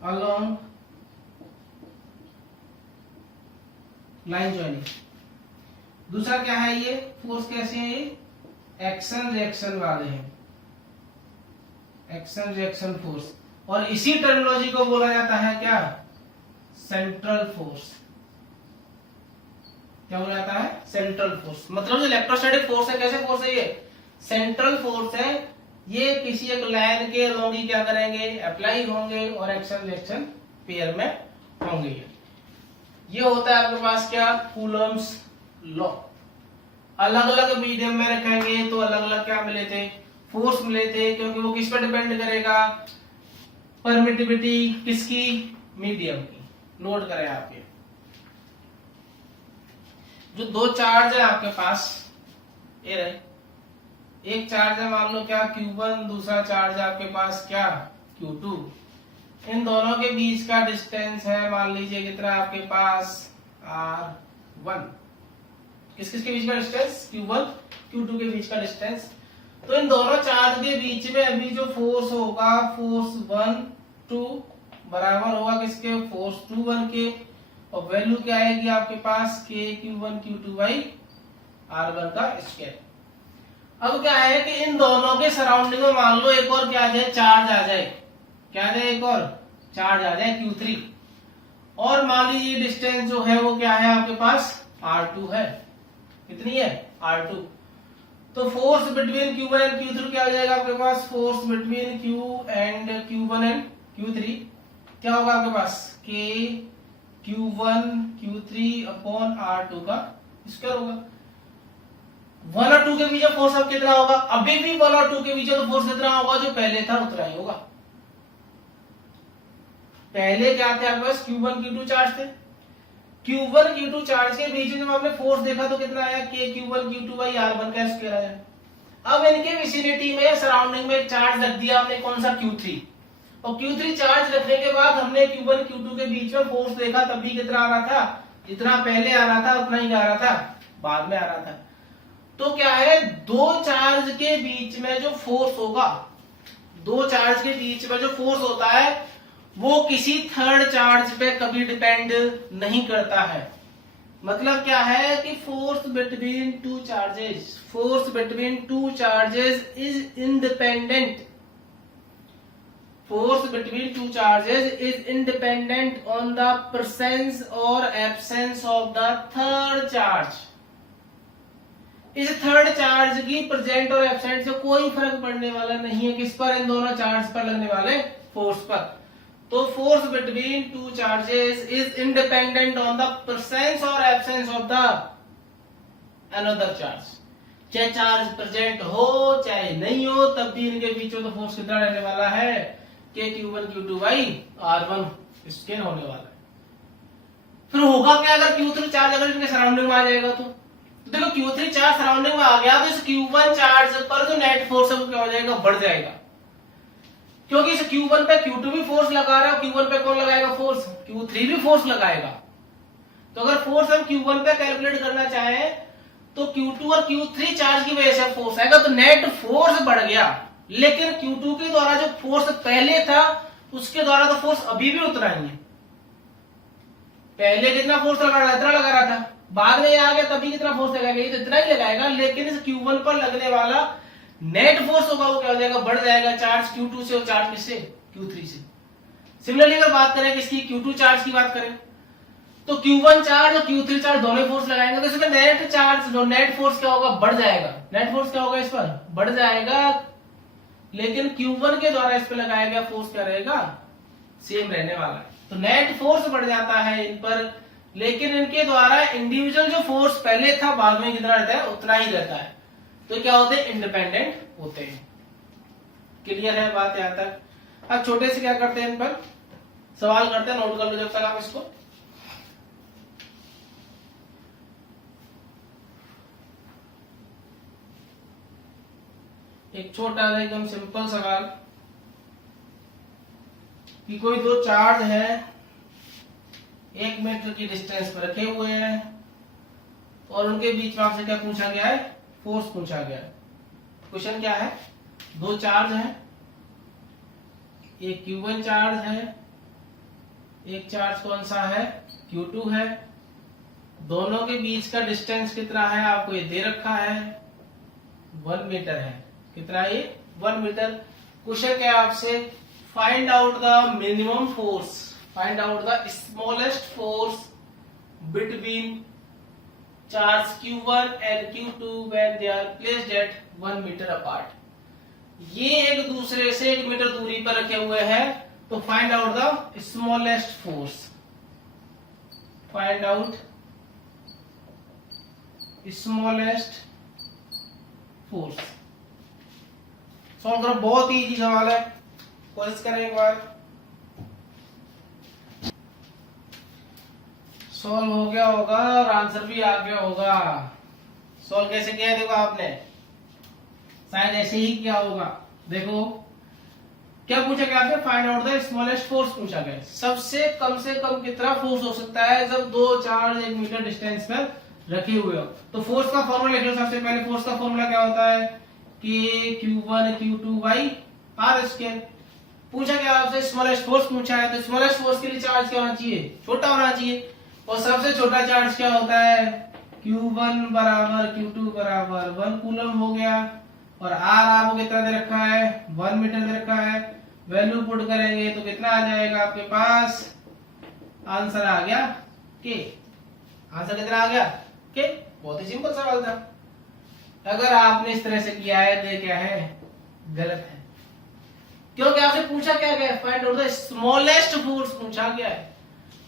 अलोंग लाइन ज्वाइनिंग। दूसरा क्या है ये फोर्स कैसे है ये एक्शन रिएक्शन वाले हैं, एक्शन रिएक्शन फोर्स, और इसी टर्मिनोलॉजी को बोला जाता है क्या सेंट्रल फोर्स। क्या बोला जाता है सेंट्रल फोर्स। मतलब जो इलेक्ट्रोस्टैटिक फोर्स है कैसे फोर्स है ये सेंट्रल फोर्स है, ये किसी एक लाइन के अलोंग ही क्या करेंगे अप्लाई होंगे और एक्शन रिएक्शन पेयर में होंगे। ये होता है आपके पास क्या कूलॉम्स लॉ। अलग अलग मीडियम में रखेंगे तो अलग अलग क्या मिले थे फोर्स मिले थे, क्योंकि वो किस पर डिपेंड करेगा परमिटिविटी किसकी मीडियम की। नोट करें आप ये जो दो चार्ज है आपके पास ये रहे, एक चार्ज है मान लो क्या Q1, दूसरा चार्ज है आपके पास क्या Q2। इन दोनों के बीच का डिस्टेंस है मान लीजिए कितना आपके पास R1। किस किस के बीच का डिस्टेंस Q1 Q2 के बीच का डिस्टेंस। तो इन दोनों चार्ज के बीच में अभी जो फोर्स होगा फोर्स 1 2 बराबर होगा किसके फोर्स 2 1 के, और वैल्यू क्या आएगी आपके पास K Q1 Q2 by R1 का स्क्वायर। अब क्या है कि इन दोनों के सराउंडिंग में मान लो एक और क्या आ जाए चार्ज आ जाए, क्या आ जाए एक और चार्ज आ जाए Q3, और मान लीजिए डिस्टेंस जो है वो क्या है आपके पास R2 है, कितनी है R2। तो force between Q1 and Q3 क्या हो जाएगा आपके पास, force between Q1 and Q3 क्या होगा आपके पास, K Q1 Q3 upon R2 का स्क्वायर होगा। 1 और 2 के बीच फोर्स अब कितना होगा, अभी भी 1 और 2 के बीच तो फोर्स कितना होगा, जो पहले था उतना ही होगा। पहले क्या थे आपके पास, Q1 Q2 चार्ज थे, Q1 Q2 चार्ज के बीच में जब हमने फोर्स देखा तो कितना आया, K Q1 Q2 by R1 का स्क्वायर आया। अब इनके विसिनिटी में सराउंडिंग में चार्ज रख दिया हमने, कौन सा, Q3, और Q3 चार्ज रखने के बाद हमने Q1 Q2 के बीच में फोर्स देखा, तब भी कितना आ रहा था, जितना पहले आ रहा था उतना ही आ रहा था, बाद में आ रहा था। तो क्या है, दो चार्ज के बीच में जो फोर्स होगा, दो चार्ज के बीच में जो फोर्स होता है वो किसी थर्ड चार्ज पे कभी डिपेंड नहीं करता है। मतलब क्या है कि force between two charges is independent, force between two charges is independent on the presence और absence of the third charge. इस थर्ड चार्ज की प्रेजेंट और एब्सेंट से कोई फर्क पड़ने वाला नहीं है, किस पर, इन दोनों चार्ज पर लगने वाले फोर्स पर। तो force between two charges is independent on the presence और absence of the another charge. चाहे चार्ज प्रेजेंट हो चाहे नहीं हो, तब भी इनके बीच में तो फोर्स कितना रहने वाला है, के Q1 Q2 by R1 scale होने वाला है। फिर होगा क्या अगर Q3 चार्ज अगर इनके सराउंडिंग में आ जाएगा, तो देखो Q3 चार्ज सराउंडिंग में आ गया तो इस Q1 चार्ज पर जो नेट फोर्स है वो क्या हो जाएगा, बढ़ जाएगा, क्योंकि इस Q1 पे Q2 भी फोर्स लगा रहा है, Q1 पे कौन लगाएगा फोर्स, Q3 भी फोर्स लगाएगा। तो अगर फोर्स हम Q1 पे कैलकुलेट करना चाहे तो Q2 और Q3 चार्ज की वजह से फोर्स आएगा, तो नेट फोर्स बढ़ गया, लेकिन Q2 के द्वारा जो फोर्स पहले था उसके द्वारा तो फोर्स अभी भी उतना ही है। पहले कितना फोर्स लगा रहा, इतना लगा रहा था, बाद में आ गया तभी कितना फोर्स लगाएगा, ये तो इतना ही लगाएगा, लेकिन इस Q1 पर लगने वाला नेट फोर्स होगा वो क्या हो जाएगा, बढ़ जाएगा, चार्ज Q2 से और चार्ज किससे, Q3 से। सिमिलरली अगर बात करें किसकी, Q2 चार्ज की बात करें तो Q1 चार्ज और Q3 चार्ज दोनों फोर्स लगाएंगे तो इसमें नेट चार्ज, नेट फोर्स क्या होगा, बढ़ जाएगा। नेट फोर्स क्या होगा, इस पर बढ़ जाएगा, लेकिन Q1 के द्वारा इस पर लगाया गया फोर्स क्या रहेगा, सेम रहने वाला है। तो नेट फोर्स बढ़ जाता है इन पर, लेकिन इनके द्वारा इंडिविजुअल जो फोर्स पहले था बाद में कितना रहता है, उतना ही रहता है। तो क्या होते हैं, इंडिपेंडेंट होते हैं। क्लियर है बात यहां तक। अब छोटे से क्या करते हैं, इन पर सवाल करते हैं, नोट कर लो जब तक आप इसको। एक छोटा सा एकदम सिंपल सवाल कि कोई दो चार्ज है 1 मीटर की डिस्टेंस पर रखे हुए हैं और उनके बीच में आपसे क्या पूछा गया है, फोर्स पूछा गया है। क्वेश्चन क्या है, दो चार्ज हैं, एक Q1 चार्ज है, एक चार्ज कौन सा है, Q2 है, दोनों के बीच का डिस्टेंस कितना है आपको ये दे रखा है, 1 मीटर है। कितना है ये, 1 मीटर। क्वेश्चन क्या है आपसे, find out the minimum force, find out the smallest force between charge Q1 and Q2 when they are placed at 1 meter apart। ये एक दूसरे से 1 मीटर दूरी पर रखे हुए हैं, तो find out the smallest force, find out smallest force. Solve करो, बहुत ही इजी सवाल है, कोशिश करें एक बार। सॉल्व हो गया होगा और आंसर भी आ गया होगा। सॉल्व कैसे किया है देखो आपने, शायद ऐसे ही किया होगा। देखो क्या पूछा गया आपसे, find out the smallest force पूछा गया। सबसे कम कितना फोर्स हो सकता है जब दो चार्ज 1 मीटर डिस्टेंस पर रखे हुए हो। तो फोर्स का फॉर्मूला लिख लो। सबसे पहले फोर्स का फॉर्मूला क्या होता है, K Q1 Q2 by R square. पूछा गया आपसे स्मॉलेस्ट फोर्स पूछा है, तो स्मॉलेस्ट फोर्स के लिए चार्ज क्या होना चाहिए, छोटा होना चाहिए। और सबसे छोटा चार्ज क्या होता है, Q1 बराबर Q2 बराबर 1 कूलम हो गया। और R आपको कितना दे रखा है, 1 मीटर दे रखा है। वैल्यू पुट करेंगे तो कितना आ जाएगा आपके पास, आंसर आ गया K। आंसर कितना आ गया K। बहुत ही सिंपल सवाल था। अगर आपने इस तरह से किया है तो ये क्या है, गलत है, क्योंकि आपसे पूछा क्या गया, find out the smallest force पूछा गया है,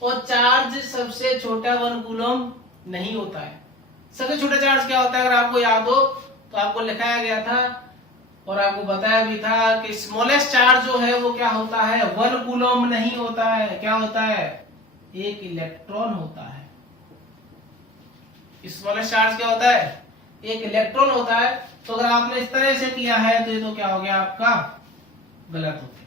और चार्ज सबसे छोटा 1 कूलम नहीं होता है। सबसे छोटा चार्ज क्या होता है, अगर आपको याद हो तो आपको लिखाया गया था और आपको बताया भी था कि स्मॉलेस्ट चार्ज जो है वो क्या होता है, 1 कूलम नहीं होता है, क्या होता है, 1 इलेक्ट्रॉन होता है। स्मॉलेस्ट चार्ज क्या होता है, 1 इलेक्ट्रॉन होता है। तो अगर आपने इस तरह से किया है तो ये तो क्या हो गया आपका, गलत हो गया।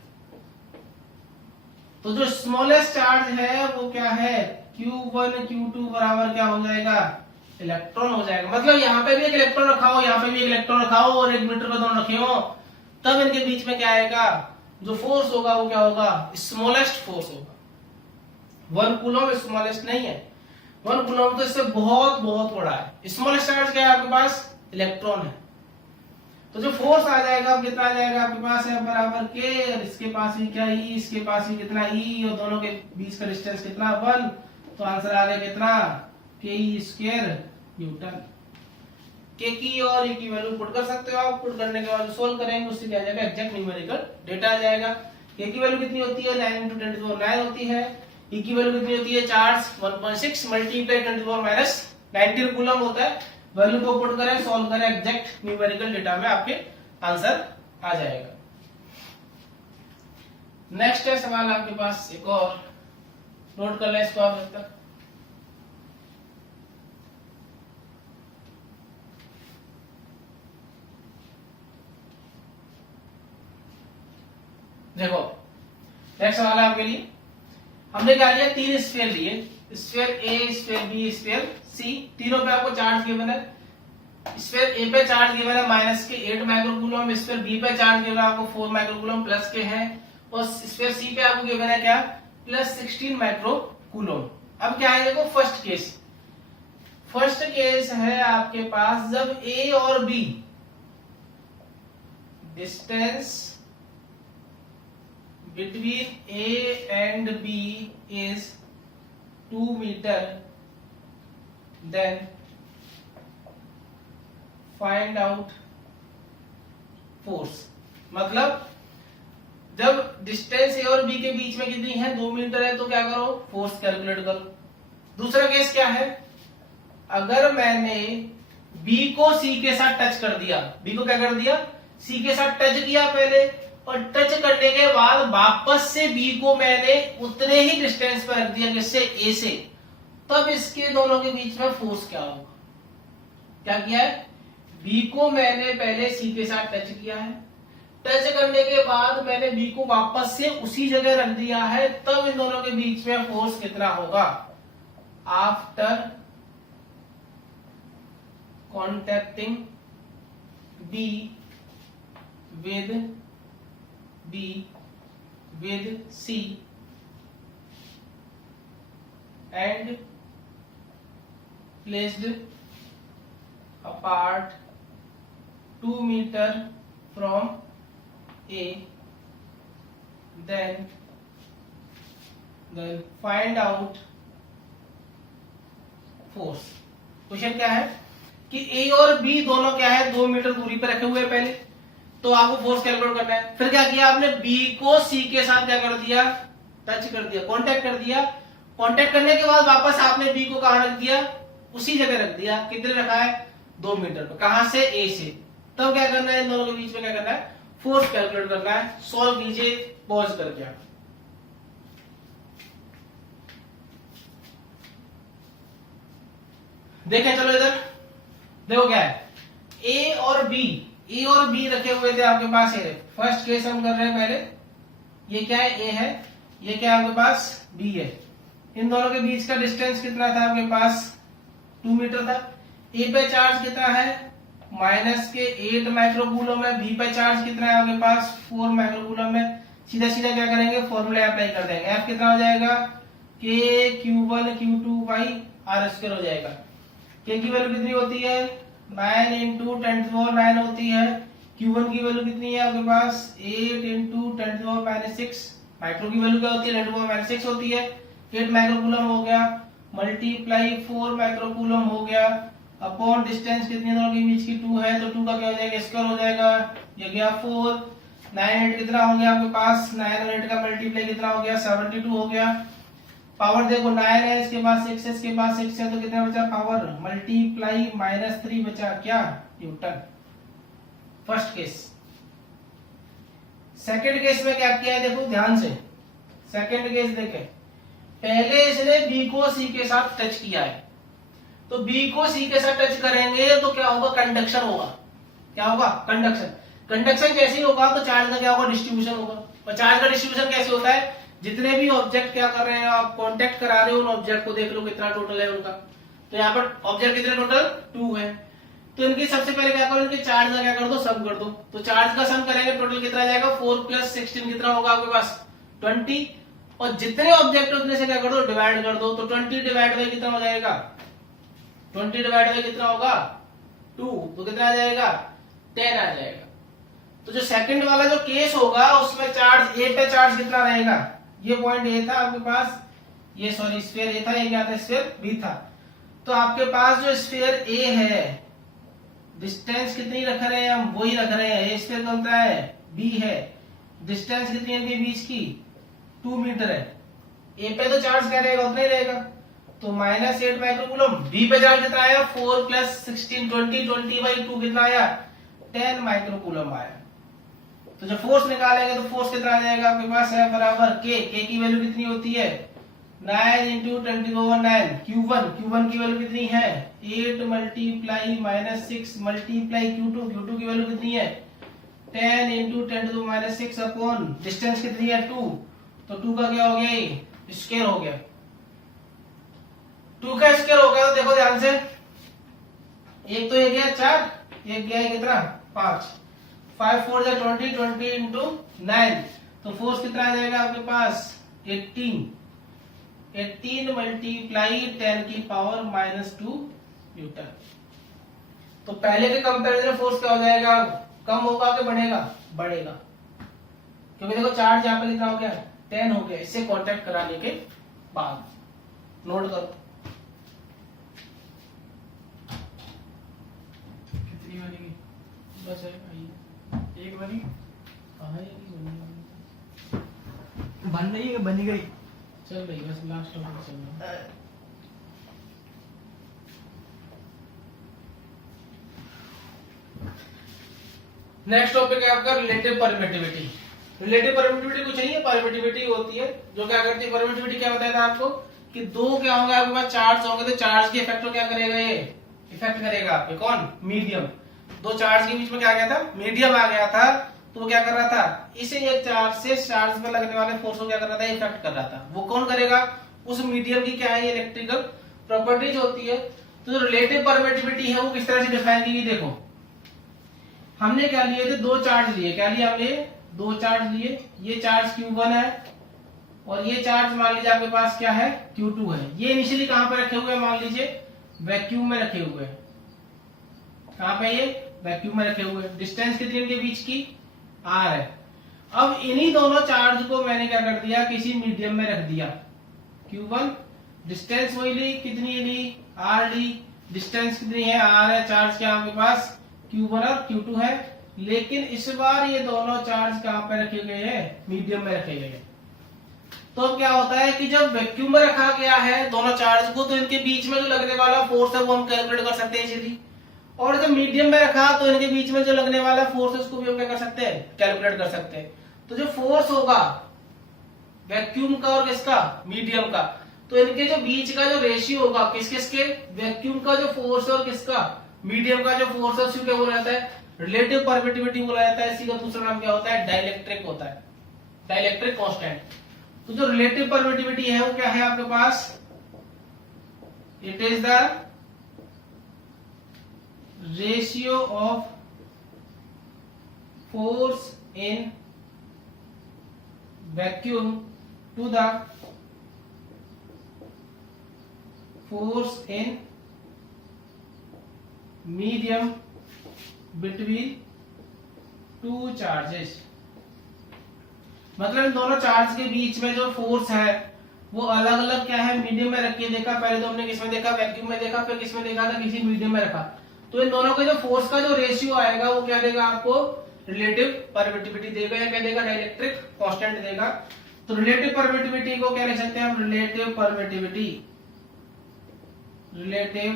तो जो स्मॉलेस्ट चार्ज है वो क्या है, Q1 Q2 बराबर क्या हो जाएगा, इलेक्ट्रॉन हो जाएगा। मतलब यहाँ पे भी एक इलेक्ट्रॉन रखा हो, यहाँ पे भी एक इलेक्ट्रॉन रखा हो, और 1 मीटर पे दोनों रखे हो, तब इनके बीच में क्या आएगा, जो फोर्स होगा वो क्या होगा, स्मॉलेस्ट फोर्स होगा। 1 कूलम स्मॉलेस्ट नहीं है, 1 कूलम तो इससे बहुत बहुत बड़ा है। स्मॉलेस्ट चार्ज क्या है आपके पास, इलेक्ट्रॉन है। तो जो फोर्स आ जाएगा अब कितना आ जाएगा आपके पास है बराबर के, इसके पास ही क्या ई, इसके पास ही कितना ई, और दोनों के बीच का डिस्टेंस कितना 1, तो आंसर आ गया कितना, के ई स्क्वायर न्यूटन। के की और ई की वैल्यू पुट कर सकते हो आप, पुट करने के बाद सोल्व करेंगे, उससे क्या आ जाएगा, एग्जैक्ट न्यूमेरिकल डेटा आ जाएगा। के की वैल्यू कितनी होती है, 9 × 10⁹ होती है। ई की वैल्यू कितनी होती है, चार्ज 1.6 मल्टीप्लाई 10⁻⁻, 19 कूलम होता है। वैल्यू को पुट करें, सॉल्व करें, एग्जैक्ट न्यूमेरिकल डेटा में आपके आंसर आ जाएगा। नेक्स्ट है सवाल आपके पास एक और, नोट कर लें इसको आप जब तक। देखो नेक्स्ट सवाल है आपके लिए, हमने क्या लिया, 3 स्फीयर लिए, स्फीयर ए, स्फीयर बी, स्फीयर सी, तीनों पे आपको चार्ज गिवन है। स्फीयर ए पे चार्ज गिवन है माइनस के 8 माइक्रोकूलम, स्फीयर बी पे चार्ज गिवन है आपको 4 माइक्रोकूलम प्लस के हैं, और स्फीयर सी पे आपको गिवन है क्या, प्लस 16 माइक्रोकूलम। अब क्या है, देखो फर्स्ट केस, फर्स्ट केस है आपके पास जब ए और B distance between A and B is 2 meter, then find out force। मतलब जब डिस्टेंस ए और बी के बीच में कितनी है, 2 मीटर है, तो क्या करो, फोर्स कैलकुलेट करो। दूसरा केस क्या है, अगर मैंने बी को सी के साथ टच कर दिया, बी को क्या कर दिया, सी के साथ टच किया पहले, और टच करने के बाद वापस से बी को मैंने उतने ही डिस्टेंस पर रख दिया जिससे ए से, तब इसके दोनों के बीच में फोर्स क्या होगा। क्या किया है, बी को मैंने पहले सी के साथ टच किया है, टच करने के बाद मैंने बी को वापस से उसी जगह रख दिया है, तब इन दोनों के बीच में फोर्स कितना होगा, after contacting be with B with C and placed apart 2 meter from A, then find out force। Question क्या है कि A और B दोनों क्या है, 2 मीटर दूरी पर रखे हुए हैं पहले, तो आपको फोर्स कैलकुलेट करना है। फिर क्या किया आपने, बी को सी के साथ क्या कर दिया, टच कर दिया, कांटेक्ट कर दिया। कांटेक्ट करने के बाद वापस आपने बी को कहां रख दिया, उसी जगह रख दिया। कितने रखा है, 2 मीटर पर, कहां से, ए से। तब क्या करना है, इन दोनों के बीच में क्या करना है, फोर्स कैलकुलेट करना है। सॉल्व कीजिए पॉज करके आप। देखें, चलो इधर देखो क्या है, ए और बी रखे हुए थे आपके पास। है फर्स्ट केस हम कर रहे हैं पहले, ये क्या है, ए है, ये क्या है आपके पास, बी है। इन दोनों के बीच का डिस्टेंस कितना था आपके पास, 2 मीटर था। ए पे चार्ज कितना है, माइनस के 8 माइक्रोकूलम है, बी पे चार्ज कितना है आपके पास, 4 माइक्रोकूलम है। सीधा सीधा क्या करेंगे, फॉर्मूला अप्लाई कर देंगे। एफ कितना हो जाएगा, के Q1 Q2 by are square हो जाएगा। के की वैल्यू कितनी होती है, 9 × 10⁻9 होती है। Q1 की वैल्यू कितनी है आपके पास, 8 × 10⁻6। माइक्रो की वैल्यू क्या होती है, 10⁻6 होती है। 8 माइक्रोकूलम हो गया, मल्टीप्लाई 4 माइक्रोकूलम हो गया, अपॉन डिस्टेंस कितनी दोनों के बीच की 2 है, तो 2 का क्या हो जाएगा, स्क्वायर हो जाएगा, ये गया 4, 9 8 कितना हो गया आपके पास, 9 और 8 का मल्टीप्लाई कितना हो गया, 72 हो गया। पावर देखो 9 है, इसके बाद 6 है, इसके बाद 6 है, तो कितना बचा पावर, मल्टीप्लाई -3 बचा क्या, Newton. First case. Second case में क्या किया है, देखो ध्यान से, सेकंड केस देखें, पहले इसने बी को सी के साथ टच किया है, तो बी को सी के साथ टच करेंगे तो क्या होगा, कंडक्शन होगा। क्या होगा, कंडक्शन। कंडक्शन जैसे ही होगा तो चार्ज का क्या होगा, डिस्ट्रीब्यूशन होगा। और चार्ज का डिस्ट्रीब्यूशन कैसे होता है, जितने भी ऑब्जेक्ट क्या कर रहे हैं, आप कांटेक्ट करा रहे हो उन ऑब्जेक्ट को, देख लो कितना टोटल है उनका। तो यहाँ पर ऑब्जेक्ट कितने टोटल 2 है, तो इनकी सबसे पहले क्या करो, इनके चार्ज का क्या कर दो, सम कर दो। तो चार्ज का सम करेंगे, टोटल कितना आ जाएगा, 4 + 16 कितना होगा आपके पास, 20। और जितने ऑब्जेक्ट उतने से क्या कर दो, डिवाइड कर दो। तो 20 डिवाइड बाई कितना हो जाएगा, 20 डिवाइड बाई कितना होगा 2, तो कितना आ जाएगा, 10 आ जाएगा। तो जो सेकंड वाला जो केस होगा उसमें चार्ज ए पे चार्ज कितना रहेगा, ये पॉइंट ए था आपके पास, ये सॉरी स्फीयर ए था, ये क्या था, स्फीयर बी था। तो आपके पास जो स्फीयर ए है, डिस्टेंस कितनी रख रहे हैं हम, वही रख रहे हैं। ए स्फीयर कौन सा है, बी है, डिस्टेंस कितनी है इनके बीच की, 2 मीटर है। ए पे तो चार्ज क्या रहेगा, उतना ही रहेगा, तो -8 माइक्रोकूलम। बी पे चार्ज कितना आया, 4 + 16 20/2 कितना आया, 10 माइक्रोकूलम आया। तो जब फोर्स निकालेंगे तो फोर्स कितना आ जाएगा आपके पास, है बराबर के की वैल्यू कितनी होती है, 9 × 10⁻⁹ Q1 की वैल्यू कितनी है, 8 × -6 मल्टीप्लाई Q2 की वैल्यू कितनी है, 10 × 10⁻⁶ अपॉन डिस्टेंस कितनी है 2, तो 2 का क्या हो गया, स्क्वायर हो गया। 2 का स्क्वायर हो गया, तो देखो ध्यान से, एक तो ये गया 4, एक गया कितना 5, 5 4 जा 20, 20 × 9, तो फोर्स कितना आ जाएगा आपके पास, 18 मल्टीप्लाई 10⁻⁻2 न्यूटन। तो पहले के कंपैरिजन में फोर्स क्या हो जाएगा, कम होगा कि बढ़ेगा, बढ़ेगा, क्योंकि देखो चार्ज यहाँ पे कितना हो गया, 10 हो गया, इससे कांटेक्ट कराने के बाद। नोट करो कितनी बनेगी, बस है एक बनी, कहाँ है बन रही है, बनी गई, चल रही बस, लास्ट टॉपिक चल रहा है। नेक्स्ट टॉपिक है आपका रिलेटिव परमिटिविटी। रिलेटिव परमिटिविटी कुछ नहीं है, परमिटिविटी होती है जो क्या करती है, परमिटिविटी क्या बताया था आपको कि दो क्या होंगे आपके पास, चार्ज होंगे, तो चार्ज के इफेक्ट को क्या करेगा, ये इफेक्ट करेगा आपके कौन, मीडियम। दो चार्ज के बीच में क्या आ गया था, मीडियम आ गया था, तो वो क्या कर रहा था, इसे एक चार्ज से चार्ज पर लगने वाले फोर्स को क्या कर रहा था, इफेक्ट कर रहा था। वो कौन करेगा, उस मीडियम की क्या है, इलेक्ट्रिकल प्रॉपर्टीज होती है। तो जो रिलेटिव परमिटिविटी है वो किस तरह से डिफाइन की गई, देखो हमने क्या लिए थे, दो चार्ज लिए, क्या लिया हमने, दो चार्ज लिए। ये चार्ज Q1 है और ये चार्ज मान लीजिए आपके पास क्या है, Q2 है। ये इनिशियली कहां पे रखे हुए हैं, मान लीजिए वैक्यूम में रखे हुए हैं। कहां पे, ये वैक्यूम में रखे हुए हैं। डिस्टेंस कितनी इनके बीच की, R है। अब इन्हीं दोनों चार्ज को मैंने क्या कर दिया, किसी मीडियम में रख दिया, Q1, डिस्टेंस वही ली, कितनी ली, R ली, डिस्टेंस कितनी है, R है, चार्ज क्या आपके पास Q1 और Q2 है। लेकिन इस बार ये दोनों चार्ज कहां पे रखे गए हैं, मीडियम में रखे गए हैं। तो क्या होता है कि जब वैक्यूम में रखा गया है दोनों चार्ज को, तो इनके बीच में जो लगने वाला फोर्स है वो हम कैलकुलेट कर सकते हैं इजीली। और जब मीडियम में रखा तो इनके बीच में जो लगने वाला फोर्स है उसको भी हम क्या कर सकते हैं, कैलकुलेट कर सकते हैं। तो जो फोर्स होगा वैक्यूम का और किसका, मीडियम का, तो इनके जो बीच का जो रेशियो होगा किस किस के, वैक्यूम का जो फोर्स और किसका, मीडियम का जो फोर्स है उसको क्या बोला जाता है, रिलेटिव परमिटिविटी बोला जाता है। इसी का दूसरा नाम क्या होता है, डाइलेक्ट्रिक होता है, डाइलेक्ट्रिक कांस्टेंट। तो जो रिलेटिव परमिटिविटी है वो क्या है आपके पास, it is the ratio of force in vacuum to the force in medium between two charges. मतलब इन दोनों चार्ज के बीच में जो फोर्स है वो अलग अलग क्या है मीडियम में रख के देखा। पहले तो हमने किसमें देखा, वैक्यूम में देखा, फिर किसमें देखा था, किसी मीडियम में रखा। तो इन दोनों के जो फोर्स का जो रेशियो आएगा वो क्या देगा आपको, रिलेटिव परमिटिविटी देगा या क्या देगा, डाइलेक्ट्रिक कांस्टेंट देगा। तो रिलेटिव परमिटिविटी को क्या लिख सकते हैं हम, रिलेटिव परमिटिविटी, रिलेटिव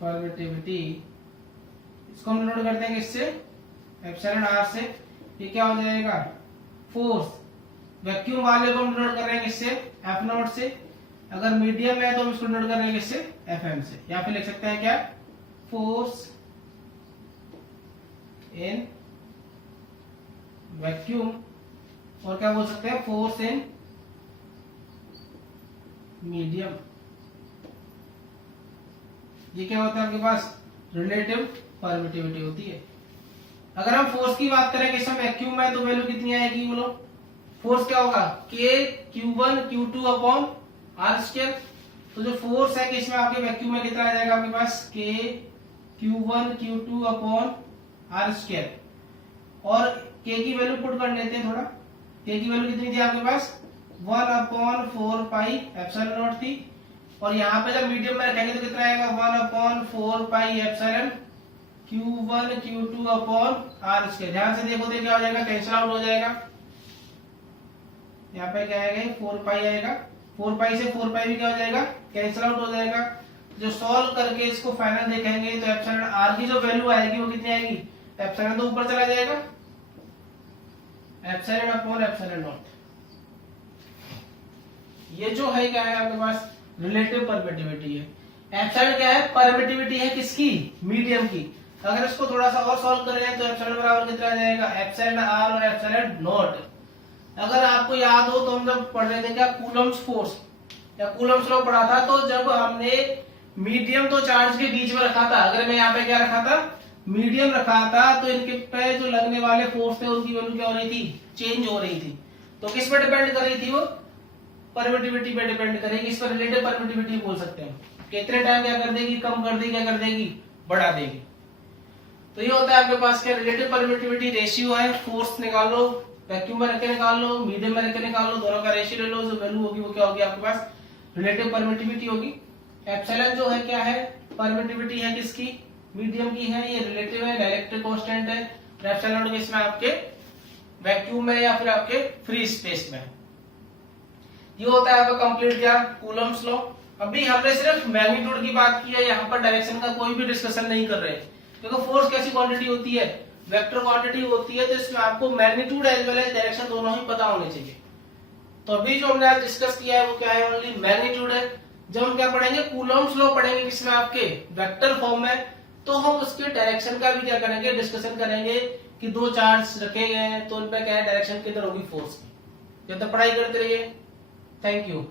परमिटिविटी, इसको हम नोट करते हैं इससे एप्सिलॉन आर से। ये क्या हो जाएगा, फोर्स। वैक्यूम वाले को हम नोट कर रहे हैं इससे एफ नॉट से। अगर मीडियम है तो हम इसको नोट कर रहे हैं इससे एफ एम से। या फिर लिख सकते हैं क्या, फोर्स इन वैक्यूम, और क्या बोल सकते हैं, फोर्स इन मीडियम। ये क्या होता है आपके पास, रिलेटिव परमिटिविटी होती है। अगर हम फोर्स की बात करें कि इसमें वैक्यूम में, तो वैल्यू कितनी आएगी बोलो, फोर्स क्या होगा, के Q1 Q2 upon R square. तो जो फोर्स है कि इसमें आपके वैक्यूम में कितना आ जाएगा आपके पास, के Q1 Q2 upon R square. और के की वैल्यू पुट कर लेते हैं थोड़ा। के की वैल्यू कितनी थी आपके पास, 1/4 पाई एप्सिलॉन नॉट थी। और यहाँ पे जब मीडियम में रखेंगे तो कितना आएगा, 1/4 pi epsilon Q1 Q2 upon R square. ध्यान से देखो तो क्या हो जाएगा, कैंसिल आउट हो जाएगा। यहाँ पे क्या आएगा, 4 पाई आएगा। 4 पाई से 4 पाई भी क्या हो जाएगा, कैंसिल आउट हो जाएगा। जो सॉल्व करके इसको फाइनल देखेंगे तो एप्सिलॉन आर की जो वैल्यू आएगी वो कितनी आएगी, एप्सिलॉन तो ऊपर चला जाएगा, एप्सिलॉन अपॉन एप्सिलॉन नॉट। ये जो है क्या है आपके पास, रिलेटिव परमिटिविटी है। एप्सिलॉन क्या है, परमिटिविटी है किसकी, मीडियम की। अगर इसको थोड़ा सा और सॉल्व करें तो एप्सिलॉन बराबर कितना आ जाएगा, एप्सिलॉन आर और एप्सिलॉन नॉट। अगर आपको याद हो तो हम जब पढ़ रहे थे क्या, कूलम्स फोर्स या कूलम्स लॉ पढ़ा था, तो जब हमने मीडियम तो चार्ज के बीच में रखा था, अगर मैं यहाँ पे क्या रखा था, मीडियम रखा था, तो इनके पे जो लगने वाले फोर्स थे उनकी वैल्यू क्या हो रही थी, चेंज हो रही थी। तो किस पर डिपेंड कर रही थी वो, परमिटिविटी पे डिपेंड करेगी। इस पर रिलेटिव परमिटिविटी बोल सकते हैं। कितने टाइम क्या कर देगी, कम कर देगी, क्या कर देगी, बढ़ा देगी। तो ये होता है आपके पास क्या, रिलेटिव परमिटिविटी रेशियो है। फोर्स निकालो, वैक्यूम में रख के निकाल लो, मीडियम में रख के निकाल लो, दोनों का रेशियो ले लो, जो वैल्यू होगी वो क्या होगी आपके पास, रिलेटिव परमिटिविटी होगी। एप्सिलॉन जो है क्या है, परमिटिविटी है किसकी, मीडियम की है, ये रिलेटिव है, डाइलेक्ट्रिक कांस्टेंट है। एप्सिलॉन किसमें, आपके वैक्यूम में या फिर आपके फ्री स्पेस में। ये होता है आपका कंप्लीट क्या, कूलम्स लॉ। अभी हमने सिर्फ मैग्नीट्यूड की बात की है, यहाँ पर डायरेक्शन का कोई भी डिस्कशन नहीं कर रहे, क्योंकि फोर्स कैसी क्वांटिटी होती है, वेक्टर क्वांटिटी होती है। तो इसमें आपको magnitude as well as direction दोनों ही पता होने चाहिए। तो अभी जो हमने आज डिस्कस किया है वो क्या है, ओनली मैग्नीट्यूड है। जब हम क्या पढ़ेंगे, कूलम्स लॉ पढ़ेंगे, किसमें आपके वेक्टर फॉर्म में, तो हम उसके डायरेक्शन का भी क्या करेंगे, डिस्कशन करेंगे कि दो चार्ज रखे गए हैं तो उन पर क्या है, डायरेक्शन किधर होगी फोर्स की। जब तक पढ़ाई करते रहिए। Thank you.